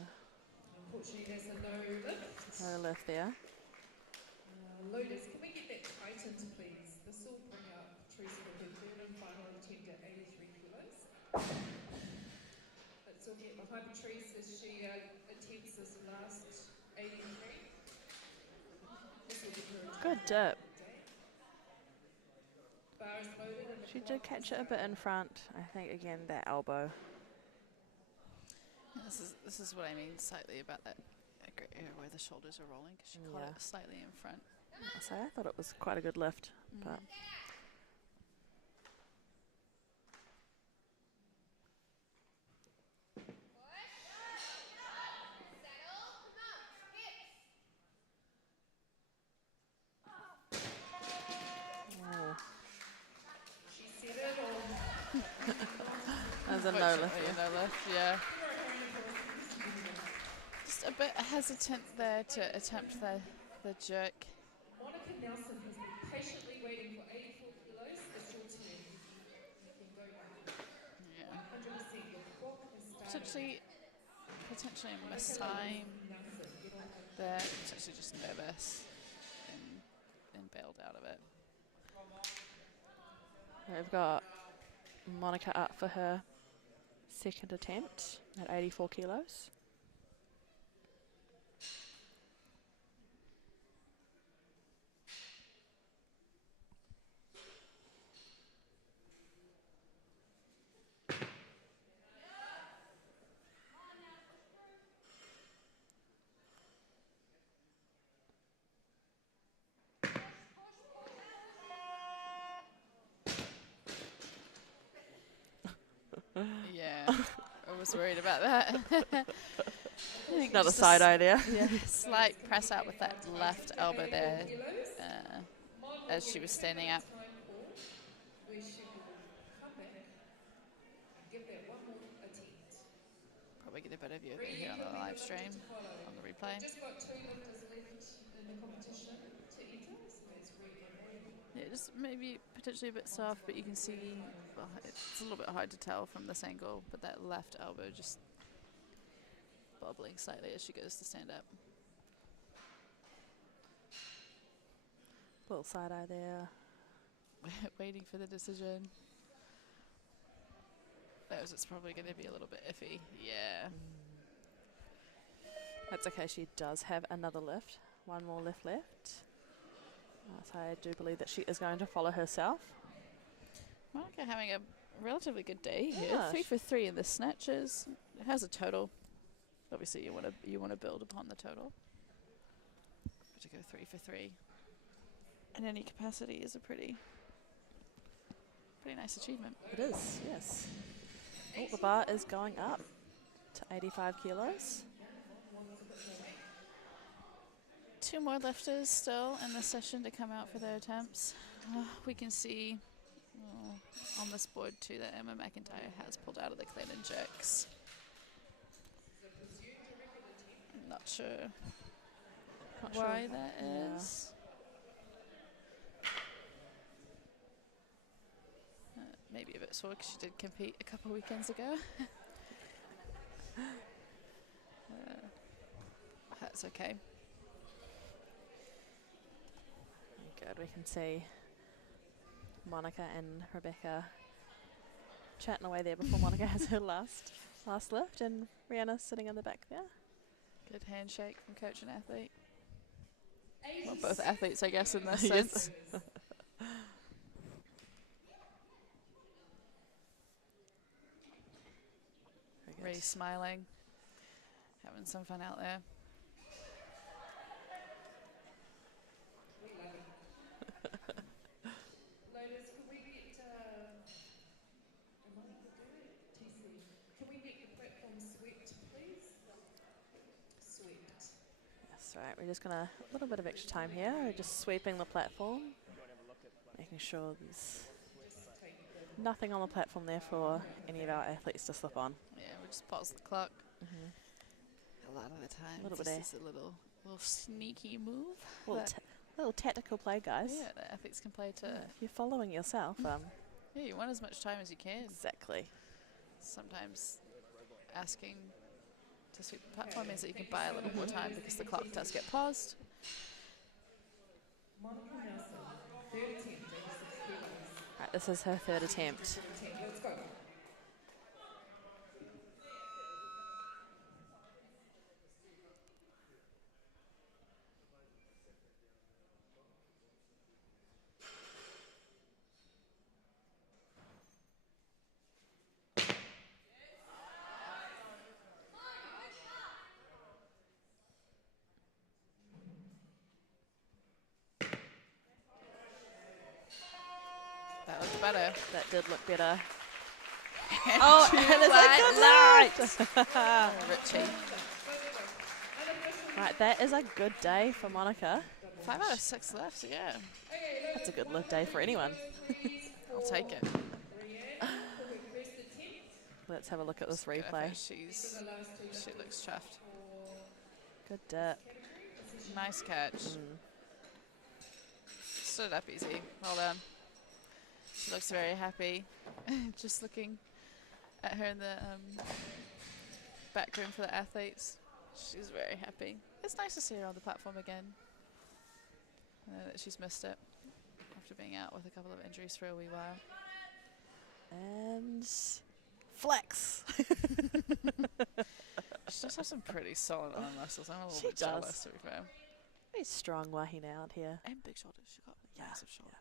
Unfortunately, there's a no lift. no lift there. Loaders, can we get that tightened, please? This will bring up Patrice for her third and final attempt at 83 kilos. Let's all get behind Patrice as she attempts this last 83. This will give her a Good dip. day. Bar is loaded and the She clock did catch is it a bit in front. I think again that elbow. This is what I mean slightly about that area where the shoulders are rolling, because she caught Yeah. it slightly in front. So I thought it was quite a good lift, but oh, She said it all. there's a no lift. Unfortunately, no lift, yeah. Give her a hand applause. Just a bit hesitant there to attempt the jerk. Monica Nelson has been patiently waiting for 84 kilos. It's your turn. You can go now. Yeah. 100%. Your clock has started. Potentially a Monica missed time Nelson, get on her. there. Potentially just nervous and bailed out of it. We've got Monica up for her second attempt at 84 kilos. Yeah, I was worried about that. I think Another just a side idea. Yeah, slight press out with that left elbow there as she was standing up. Time call where she will come back and give that one more attempt. Probably get a better view of it 3 here on could the be live the stream, lifter to follow. on the replay. Just got 2 lifters left in the competition to enter, so that's 3 and 8. Yeah, just maybe potentially a bit soft, but you can see, well, it's a little bit hard to tell from this angle, but that left elbow just bobbling slightly as she goes to stand up. Little side eye there. Waiting for the decision. It's probably going to be a little bit iffy. Yeah. That's okay, she does have another lift. One more lift left. So I do believe that she is going to follow herself. Monica having a relatively good day here. Yeah. 3 for 3 in the snatches. It has a total. Obviously, you want to build upon the total. But to go 3 for 3 in any capacity is a pretty nice achievement. It is, yes. Oh, the bar is going up to 85 kilos. 2 more lifters still in the session to come out for their attempts. We can see on this board too that Emma McIntyre has pulled out of the clean and jerks. I'm not sure why that is. Maybe a bit sore because she did compete a couple weekends ago. That's okay. Good, we can see Monica and Rebecca chatting away there before Monica has her last lift, and Rihanna sitting in the back there. Good handshake from coach and athlete. Well, both athletes, I guess, in this Yes. sense. Very Ray good. smiling, having some fun out there. Lotus, can we get, TC, can we get the platform swept, please? Swept. That's right, we're just going to, a little bit of extra time here. We're just sweeping the platform, making sure there's nothing on the platform there for any of our athletes to slip on. Yeah, we just pause the clock. A lot of the time, Little it's bit just a little sneaky move. Little tactical play, guys. Yeah, the athletes can play to. If you're following yourself, Yeah, you want as much time as you can. exactly. Sometimes asking to sweep the platform means that you can buy a little more time because the clock does get paused. Monica Nelson, third attempt, 86 kilos. Right, this is her third attempt. Third attempt, let's go. better. That did look better. Oh, it is a good light. Richie. Right, that is a good day for Monica. 5 out of 6 left, yeah. That's a good lift day for anyone. I'll take it. Let's have a look at this Good replay. effort. She looks chuffed. Good dip. Nice catch. Stood up easy. Well done. She looks very happy. Just looking at her in the back room for the athletes. She's very happy. It's nice to see her on the platform again. I know that she's missed it after being out with a couple of injuries for a wee while. And flex. She does have some pretty solid arm muscles. I'm a little She bit does. jealous, to be fair. Very strong wahine out here. And big shoulders. She got massive shoulders.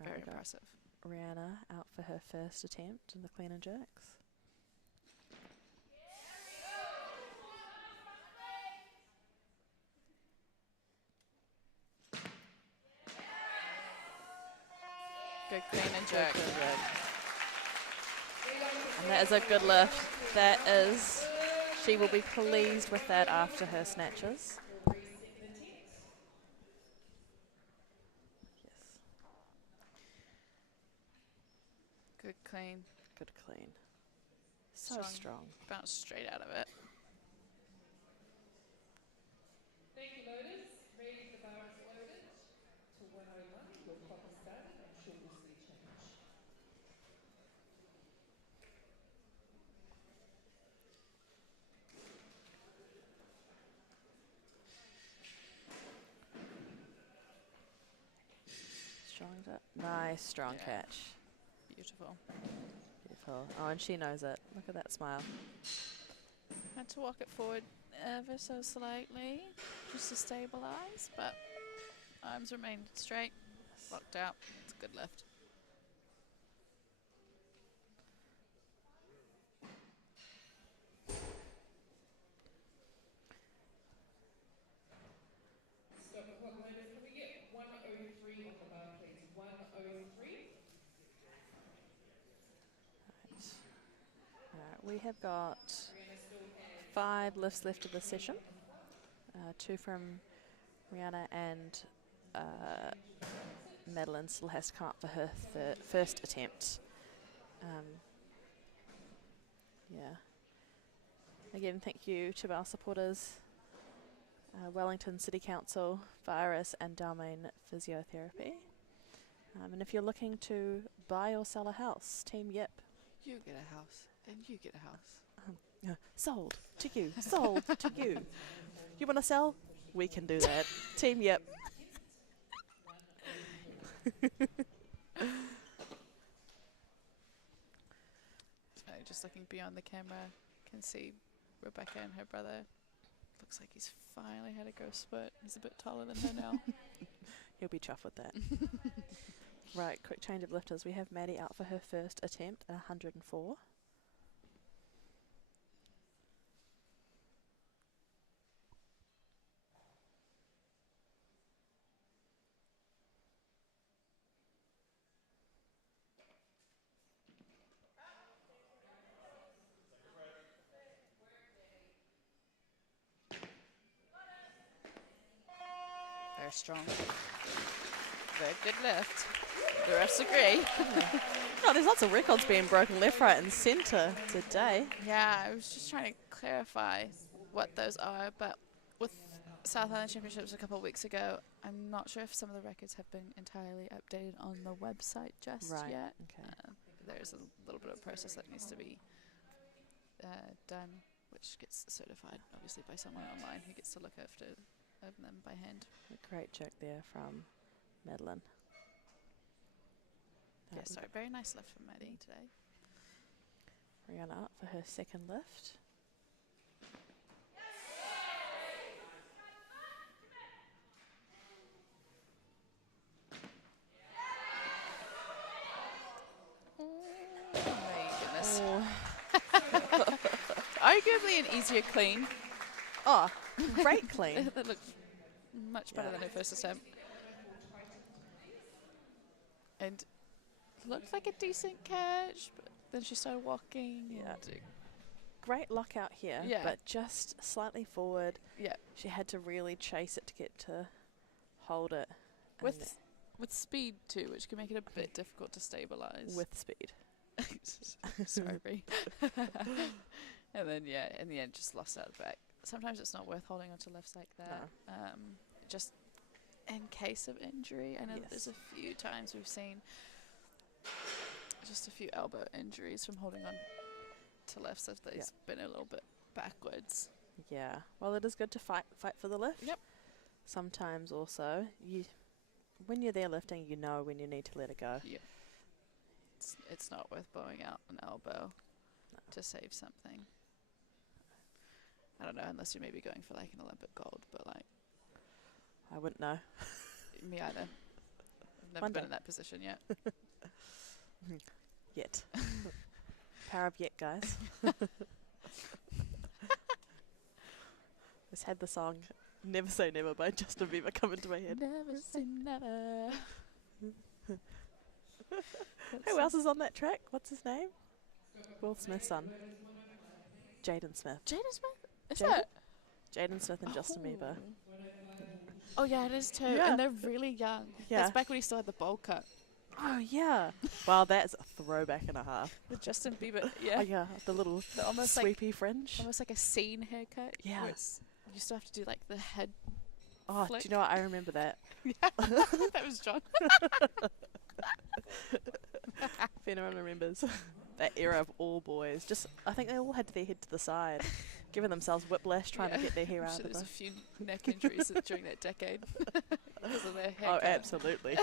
Right, Very we got impressive. Rihanna out for her first attempt in the clean and jerks. Good clean and jerk. And that is a good lift. That is, she will be pleased with that after her snatches. Yes. Good clean. Good clean. So strong. Bounced straight out of it. Thank you, loaders. Ready, the bar is loaded to 101. Your clock is started and shortly change. Strong as it. Nice, strong Yeah. catch. Beautiful. Beautiful. Oh, and she knows it. Look at that smile. Had to walk it forward ever so slightly just to stabilize, but arms remained straight, locked out. It's a good lift. Stop the clock, loaders. Can we get 103 on the bar, please? 103. Alright, we have got 5 lifts left of the session. 2 from Rihanna, and Madeline still has to come up for her first attempt. Yeah. Again, thank you to our supporters, Wellington City Council, Virus and Dalman Physiotherapy. And if you're looking to buy or sell a house, Team Yip. You get a house, and you get a house. Sold to you, sold to you. You want to sell? We can do that. Team Yip. So just looking beyond the camera, can see Rebecca and her brother. Looks like he's finally had a growth spurt. He's a bit taller than her now. He'll be chuffed with that. Right, quick change of lifters. We have Maddie out for her first attempt at 104. Very strong. Very good lift. The refs agree. Oh, there's lots of records being broken left, right and centre today. Yeah, I was just trying to clarify what those are, but with South Island Championships a couple of weeks ago, I'm not sure if some of the records have been entirely updated on the website just yet. Okay. There's a little bit of process that needs to be done, which gets certified, obviously, by someone online who gets to look after them by hand. A great check there from Madeline. Yeah, sorry, very nice lift from Maddie today. Rihanna up for her second lift. Oh my goodness. Oh, Arguably an easier clean. oh great clean. That looked much better than her first attempt. And looked like a decent catch, but then she started walking. Yeah. And Great lockout here, Yeah. but just slightly forward. yeah. She had to really chase it to get to hold it. and With speed too, which can make it a bit difficult to stabilize. with speed. Sorry. And then in the end, just lost out the back. Sometimes it's not worth holding onto lifts like that. Just in case of injury. I know that there's Yes. a few times we've seen just a few elbow injuries from holding on to lifts if they've been a little bit backwards. Yeah. Well, it is good to fight for the lift. Yep. Sometimes also, when you're there lifting, you know when you need to let it go. Yep. It's not worth blowing out an elbow to save something. I don't know, unless you're maybe going for like an Olympic gold, but like I wouldn't know. me either. I've never One been day. in that position yet. Yet. Power of yet, guys. Just had the song Never Say Never by Justin Bieber come into my head. Never say never. Who else is on that track? What's his name? Will Smith's son. Jaden Smith. Jaden Smith? Is Jaden? that? Jaden Smith and Justin Bieber. Oh yeah, it is too. Yeah. And they're really young. Yeah. That's back when he still had the bowl cut. Oh, yeah. Well, that's a throwback and a half. With Justin Bieber, Oh, yeah. The little The almost like sweepy fringe. almost like a scene haircut. Yeah. Where you still have to do like the head. Oh, flick. do you know what? I remember that. That was John. If anyone remembers that era of all boys, I think they all had their head to the side, giving themselves whiplash trying to get their hair I'm out sure of there's the... a few neck injuries during that decade because of their Oh, haircut. absolutely.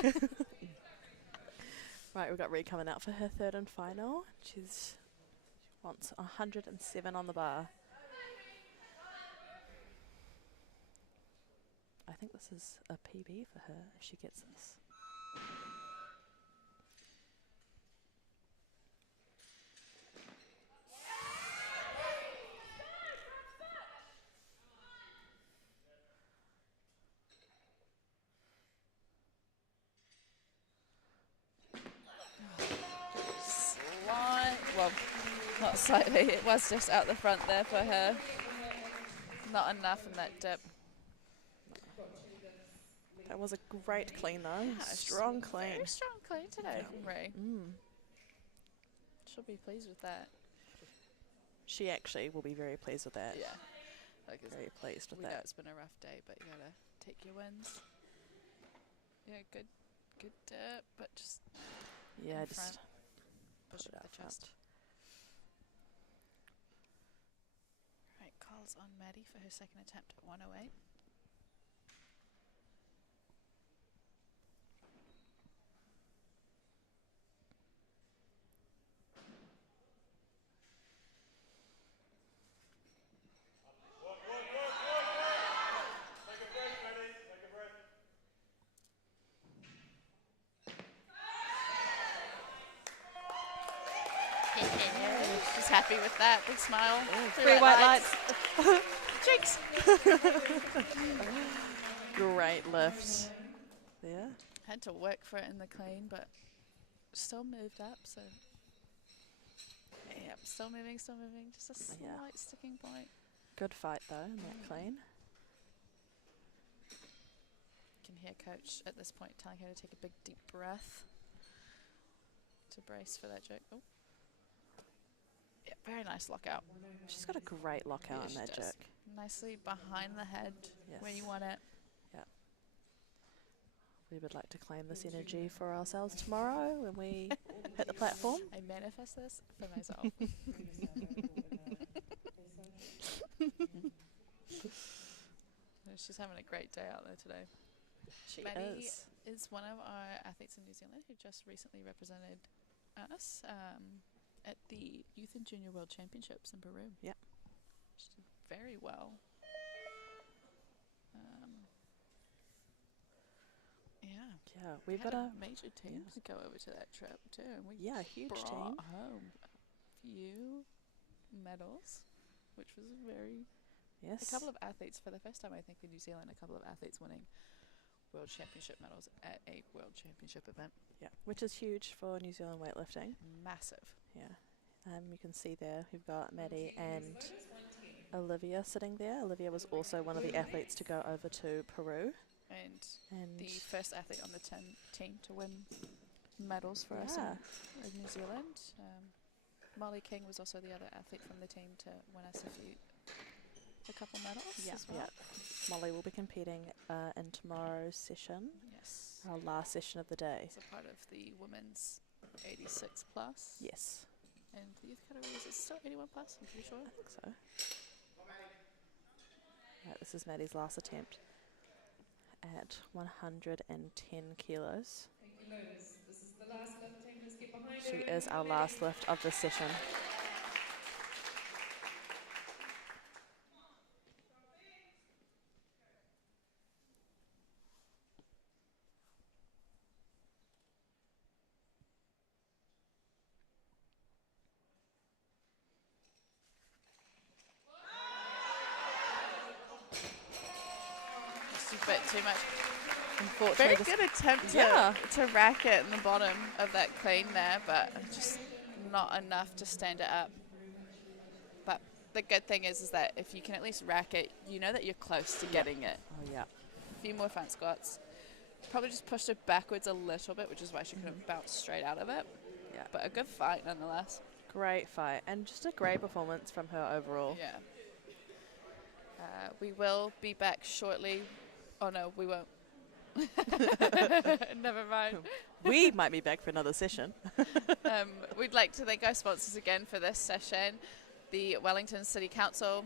Right, we've got Ree coming out for her third and final. She wants 107 on the bar. I think this is a PB for her if she gets this. Well, not slightly. It was just out the front there for her. Not enough in that dip. That was a great clean though. Yeah, Strong she's clean. Very strong clean today from Ray. Mm. She'll be pleased with that. She actually will be very pleased with that. Yeah. Like Very pleased with we know that. it's been a rough day, but you gotta take your wins. Yeah, good dip, but just Yeah, in just front. Push put it it with out the front. chest. Right, calls on Maddie for her second attempt at 108. She's happy with that. Big smile. Three white lights. Jinx. Great lift. There. Had to work for it in the clean, but still moved up. So, yep, still moving. Just a slight Yeah. sticking point. Good fight though in that clean. You can hear coach at this point telling her to take a big deep breath to brace for that jerk. Oh. Yeah, very nice lockout. She's got a great lockout Yeah, in she that does. jerk. Nicely behind the head where you Yes. want it. We would like to claim this energy for ourselves tomorrow when we hit the platform. I manifest this for myself. She's having a great day out there today. She Maddie is. is one of our athletes in New Zealand who just recently represented us at the Youth and Junior World Championships in Peru. Yep. She did very well. Yeah, We we've had got a major team to go over to that trip too, and we huge brought team. home a few medals, which was very. Yes. A couple of athletes for the first time, I think, in New Zealand. A couple of athletes winning World Championship medals at a World Championship event. Yeah, which is huge for New Zealand weightlifting. Massive. Yeah. You can see there we've got Maddie and Olivia sitting there. Olivia was also one of the athletes to go over to Peru. And And the first athlete on the team to win medals for us in New Zealand. Molly King was also the other athlete from the team to win us a couple medals as well. Molly will be competing in tomorrow's session, Yes. our last session of the day. So part of the women's 86 plus. Yes, And the youth category, is it still 81 plus? I'm pretty sure. I think so. Right, this is Maddie's last attempt at 110 kilos. Thank you, ladies. This is the last lift team. Let's get behind She her. is our last lift of this session. Just a bit too much. Unfortunately, Very good attempt Yeah. to rack it in the bottom of that clean there, but just not enough to stand it up. But the good thing is that if you can at least rack it, you know that you're close to getting it. Oh yeah. A few more front squats. Probably just pushed it backwards a little bit, which is why she couldn't bounce straight out of it. Yeah. But a good fight nonetheless. Great fight and just a great performance from her overall. Yeah. We will be back shortly. Oh no, we won't. Never mind. We might be back for another session. We'd like to thank our sponsors again for this session. The Wellington City Council,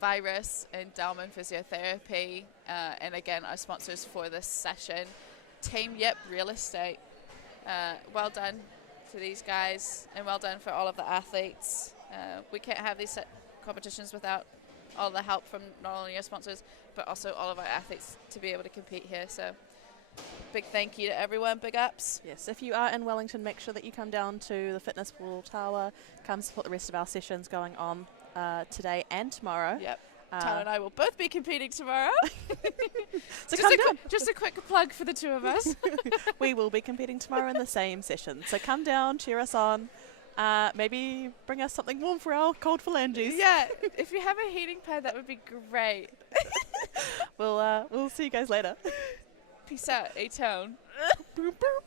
Virus and Dalman Physiotherapy, and again our sponsors for this session, Team Yip Real Estate. Well done to these guys and well done for all of the athletes. We can't have these competitions without all the help from not only our sponsors but also all of our athletes to be able to compete here. So big thank you to everyone, big ups. Yes, if you are in Wellington, make sure that you come down to the Fitness Portal Tawa, come support the rest of our sessions going on today and tomorrow. Yep. Tyler and I will both be competing tomorrow. So come down. Just a quick plug for the two of us. We will be competing tomorrow in the same session. So come down, cheer us on. Maybe bring us something warm for our cold phalanges. Yeah, if you have a heating pad, that would be great. We'll see you guys later. Peace out, A-Town. Boop, boop.